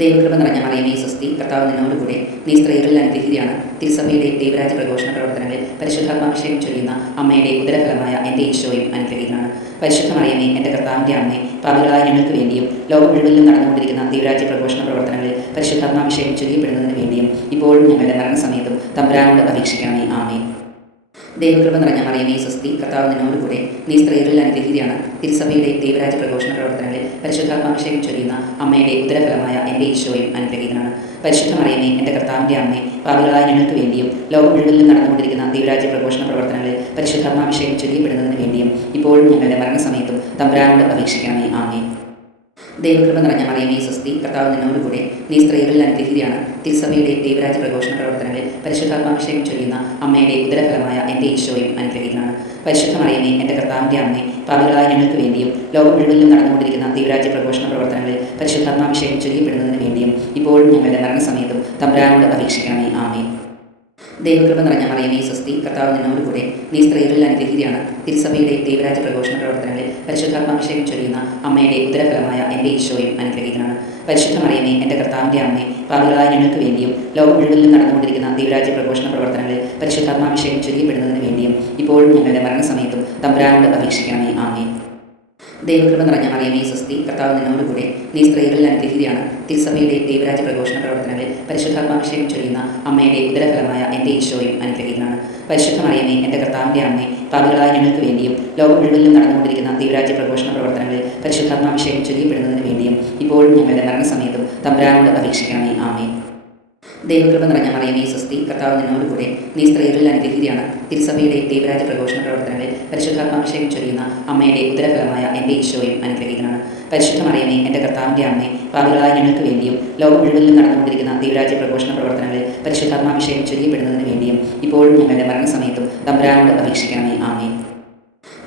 ദൈവകൃപ നിറഞ്ഞ മറിയമേ സ്വസ്തി, കർത്താവ് നിന്നോടുകൂടെ, നീ സ്ത്രീകളിൽ അനുഗ്രഹീതയാണ്. തിരുസഭയുടെ ദൈവരാജ്യ പ്രഘോഷണ പ്രവർത്തനങ്ങളിൽ പരിശുദ്ധാത്മാഭിഷേകം ചൊരിയുന്ന അമ്മയുടെ ഉദരഫലമായ എൻ്റെ ഈശോയും അനുഗ്രഹീതനാണ്. പരിശുദ്ധ മറിയമേ, എൻ്റെ കർത്താവിൻ്റെ അമ്മേ, പാപികളായ ഞങ്ങൾക്ക് വേണ്ടിയും ലോകം മുഴുവനിലും നടന്നുകൊണ്ടിരിക്കുന്ന ദൈവരാജ്യ പ്രഘോഷണ പ്രവർത്തനങ്ങളിൽ പരിശുദ്ധാത്മാഭിഷേകം ചൊരിയപ്പെടുന്നതിന് വേണ്ടിയും ഇപ്പോഴും ഞങ്ങളുടെ മരണസമയത്തും തമ്പുരാനോട് അപേക്ഷിക്കണമേ. ആമേൻ. ദൈവകൃപ നിറഞ്ഞ മറിയമേ സ്വസ്തി, കർത്താവ് നിന്നോടുകൂടെ, നീ സ്ത്രീകളിൽ അനുഗ്രഹീതയാണ്. തിരുസഭയുടെ ദൈവരാജ്യ പ്രഘോഷണ പ്രവർത്തനങ്ങളിൽ പരിശുദ്ധാത്മാഭിഷേകം ചൊരിയുന്ന അമ്മയുടെ ഉദരഫലമായ എൻ്റെ ഈശോയും അനുഗ്രഹീതനാണ്. പരിശുദ്ധ മറിയമേ, എൻ്റെ കർത്താവിൻ്റെ അമ്മേ, പാപികളായ ഞങ്ങൾക്ക് വേണ്ടിയും ലോകം മുഴുവനിലും നടന്നുകൊണ്ടിരിക്കുന്ന ദൈവരാജ്യ പ്രഘോഷണ പ്രവർത്തനങ്ങളിൽ പരിശുദ്ധാത്മാഭിഷേകം ചൊരിയപ്പെടുന്നതിന് വേണ്ടിയും ഇപ്പോഴും ഞങ്ങളുടെ മരണസമയത്തും തമ്പുരാനോട് അപേക്ഷിക്കണമേ. ആമേൻ. ദൈവകൃപ നിറഞ്ഞ മറിയമേ സ്വസ്തി, കർത്താവ് നിന്നോടുകൂടെ, നീ സ്ത്രീകളിൽ അനുഗ്രഹീതയാണ്. തിരുസഭയുടെ ദൈവരാജ്യ പ്രഘോഷണ പ്രവർത്തനങ്ങളിൽ പരിശുദ്ധാത്മാഭിഷേകം ചൊരിയുന്ന അമ്മയുടെ ഉദരഫലമായ എൻ്റെ ഈശോയും അനുഗ്രഹീതനാണ്. പരിശുദ്ധ മറിയമേ, എൻ്റെ കർത്താവിൻ്റെ അമ്മേ, പാപികളായ ഞങ്ങൾക്ക് വേണ്ടിയും ലോകം മുഴുവനിലും നടന്നുകൊണ്ടിരിക്കുന്ന ദൈവരാജ്യ പ്രഘോഷണ പ്രവർത്തനങ്ങളിൽ പരിശുദ്ധാത്മാഭിഷേകം ചൊരിയപ്പെടുന്നതിന് വേണ്ടിയും ഇപ്പോഴും ഞങ്ങളുടെ മരണസമയത്തും തമ്പുരാനോട് അപേക്ഷിക്കണമേ. ആമേൻ. ദൈവകൃപ നിറഞ്ഞ മറിയമേ സ്വസ്തി, കർത്താവ് നിന്നോട് കൂടെ, നീ സ്ത്രീകളിൽ അനുഗ്രഹീതയാണ്. തിരുസഭയുടെ ദൈവരാജ്യ പ്രഘോഷണ പ്രവർത്തനങ്ങളിൽ പരിശുദ്ധാത്മാഭിഷേകം ചൊരിയുന്ന അമ്മയുടെ ഉദരഫലമായ എൻ്റെ ഈശോയും അനുഗ്രഹീതനാണ്. പരിശുദ്ധ മറിയമേ, എൻ്റെ കർത്താവിൻ്റെ അമ്മേ, പാപികളായ ഞങ്ങൾക്ക് വേണ്ടിയും ലോകം മുഴുവനിലും നടന്നുകൊണ്ടിരിക്കുന്ന ദൈവരാജ്യ പ്രഘോഷണ പ്രവർത്തനങ്ങളിൽ പരിശുദ്ധാത്മാഭിഷേകം ചൊരിയപ്പെടുന്നതിന് വേണ്ടിയും ഇപ്പോഴും ഞങ്ങളുടെ മരണസമയത്തും തമ്പുരാനോട് അപേക്ഷിക്കണമേ. ആമേൻ. ദൈവകൃപ നിറഞ്ഞ മറിയമേ സ്വസ്തി, കർത്താവ് നിന്നോട് കൂടെ, നീ സ്ത്രീകളിൽ അനുഗ്രഹീതയാണ്. തിരുസഭയുടെ ദൈവരാജ്യ പ്രഘോഷണ പ്രവർത്തനങ്ങളിൽ പരിശുദ്ധാത്മാഭിഷേകം ചൊരിയുന്ന അമ്മയുടെ ഉദരഫലമായ എൻ്റെ ഈശോയും അനുഗ്രഹീതനാണ്. പരിശുദ്ധ മറിയമേ, എൻ്റെ കർത്താവിൻ്റെ അമ്മേ, പാപികളായ ഞങ്ങൾക്ക് വേണ്ടിയും ലോകം മുഴുവനിലും നടന്നുകൊണ്ടിരിക്കുന്ന ദൈവരാജ്യ പ്രഘോഷണ പ്രവർത്തനങ്ങളിൽ പരിശുദ്ധാത്മാഭിഷേകം ചൊരിയപ്പെടുന്നതിന് വേണ്ടിയും ഇപ്പോഴും ഞങ്ങളുടെ മരണസമയത്തും തമ്പുരാനോട് അപേക്ഷിക്കണമേ. ആമേൻ. ദൈവകൃപ നിറഞ്ഞ മറിയമേ സ്വസ്തി, കർത്താവ് നിന്നോട് കൂടെ, നീ സ്ത്രീകളിൽ അനുഗ്രഹീതയാണ്. തിരുസഭയുടെ ദൈവരാജ്യ പ്രഘോഷണ പ്രവർത്തനങ്ങളിൽ പരിശുദ്ധാത്മാഭിഷേകം ചൊരിയുന്ന അമ്മയുടെ ഉദരഫലമായ എൻ്റെ ഈശോയും അനുഗ്രഹീതനാണ്. പരിശുദ്ധ മറിയമേ, എൻ്റെ കർത്താവിൻ്റെ അമ്മേ, പാപികളായ ഞങ്ങൾക്ക് വേണ്ടിയും ലോകം മുഴുവനിലും നടന്നുകൊണ്ടിരിക്കുന്ന ദൈവരാജ്യ പ്രഘോഷണ പ്രവർത്തനങ്ങളിൽ പരിശുദ്ധാത്മാഭിഷേകം ചൊരിയപ്പെടുന്നതിന് വേണ്ടിയും ഇപ്പോഴും ഞങ്ങളുടെ മരണസമയത്തും തമ്പുരാനോട് അപേക്ഷിക്കണമേ. ആമേൻ.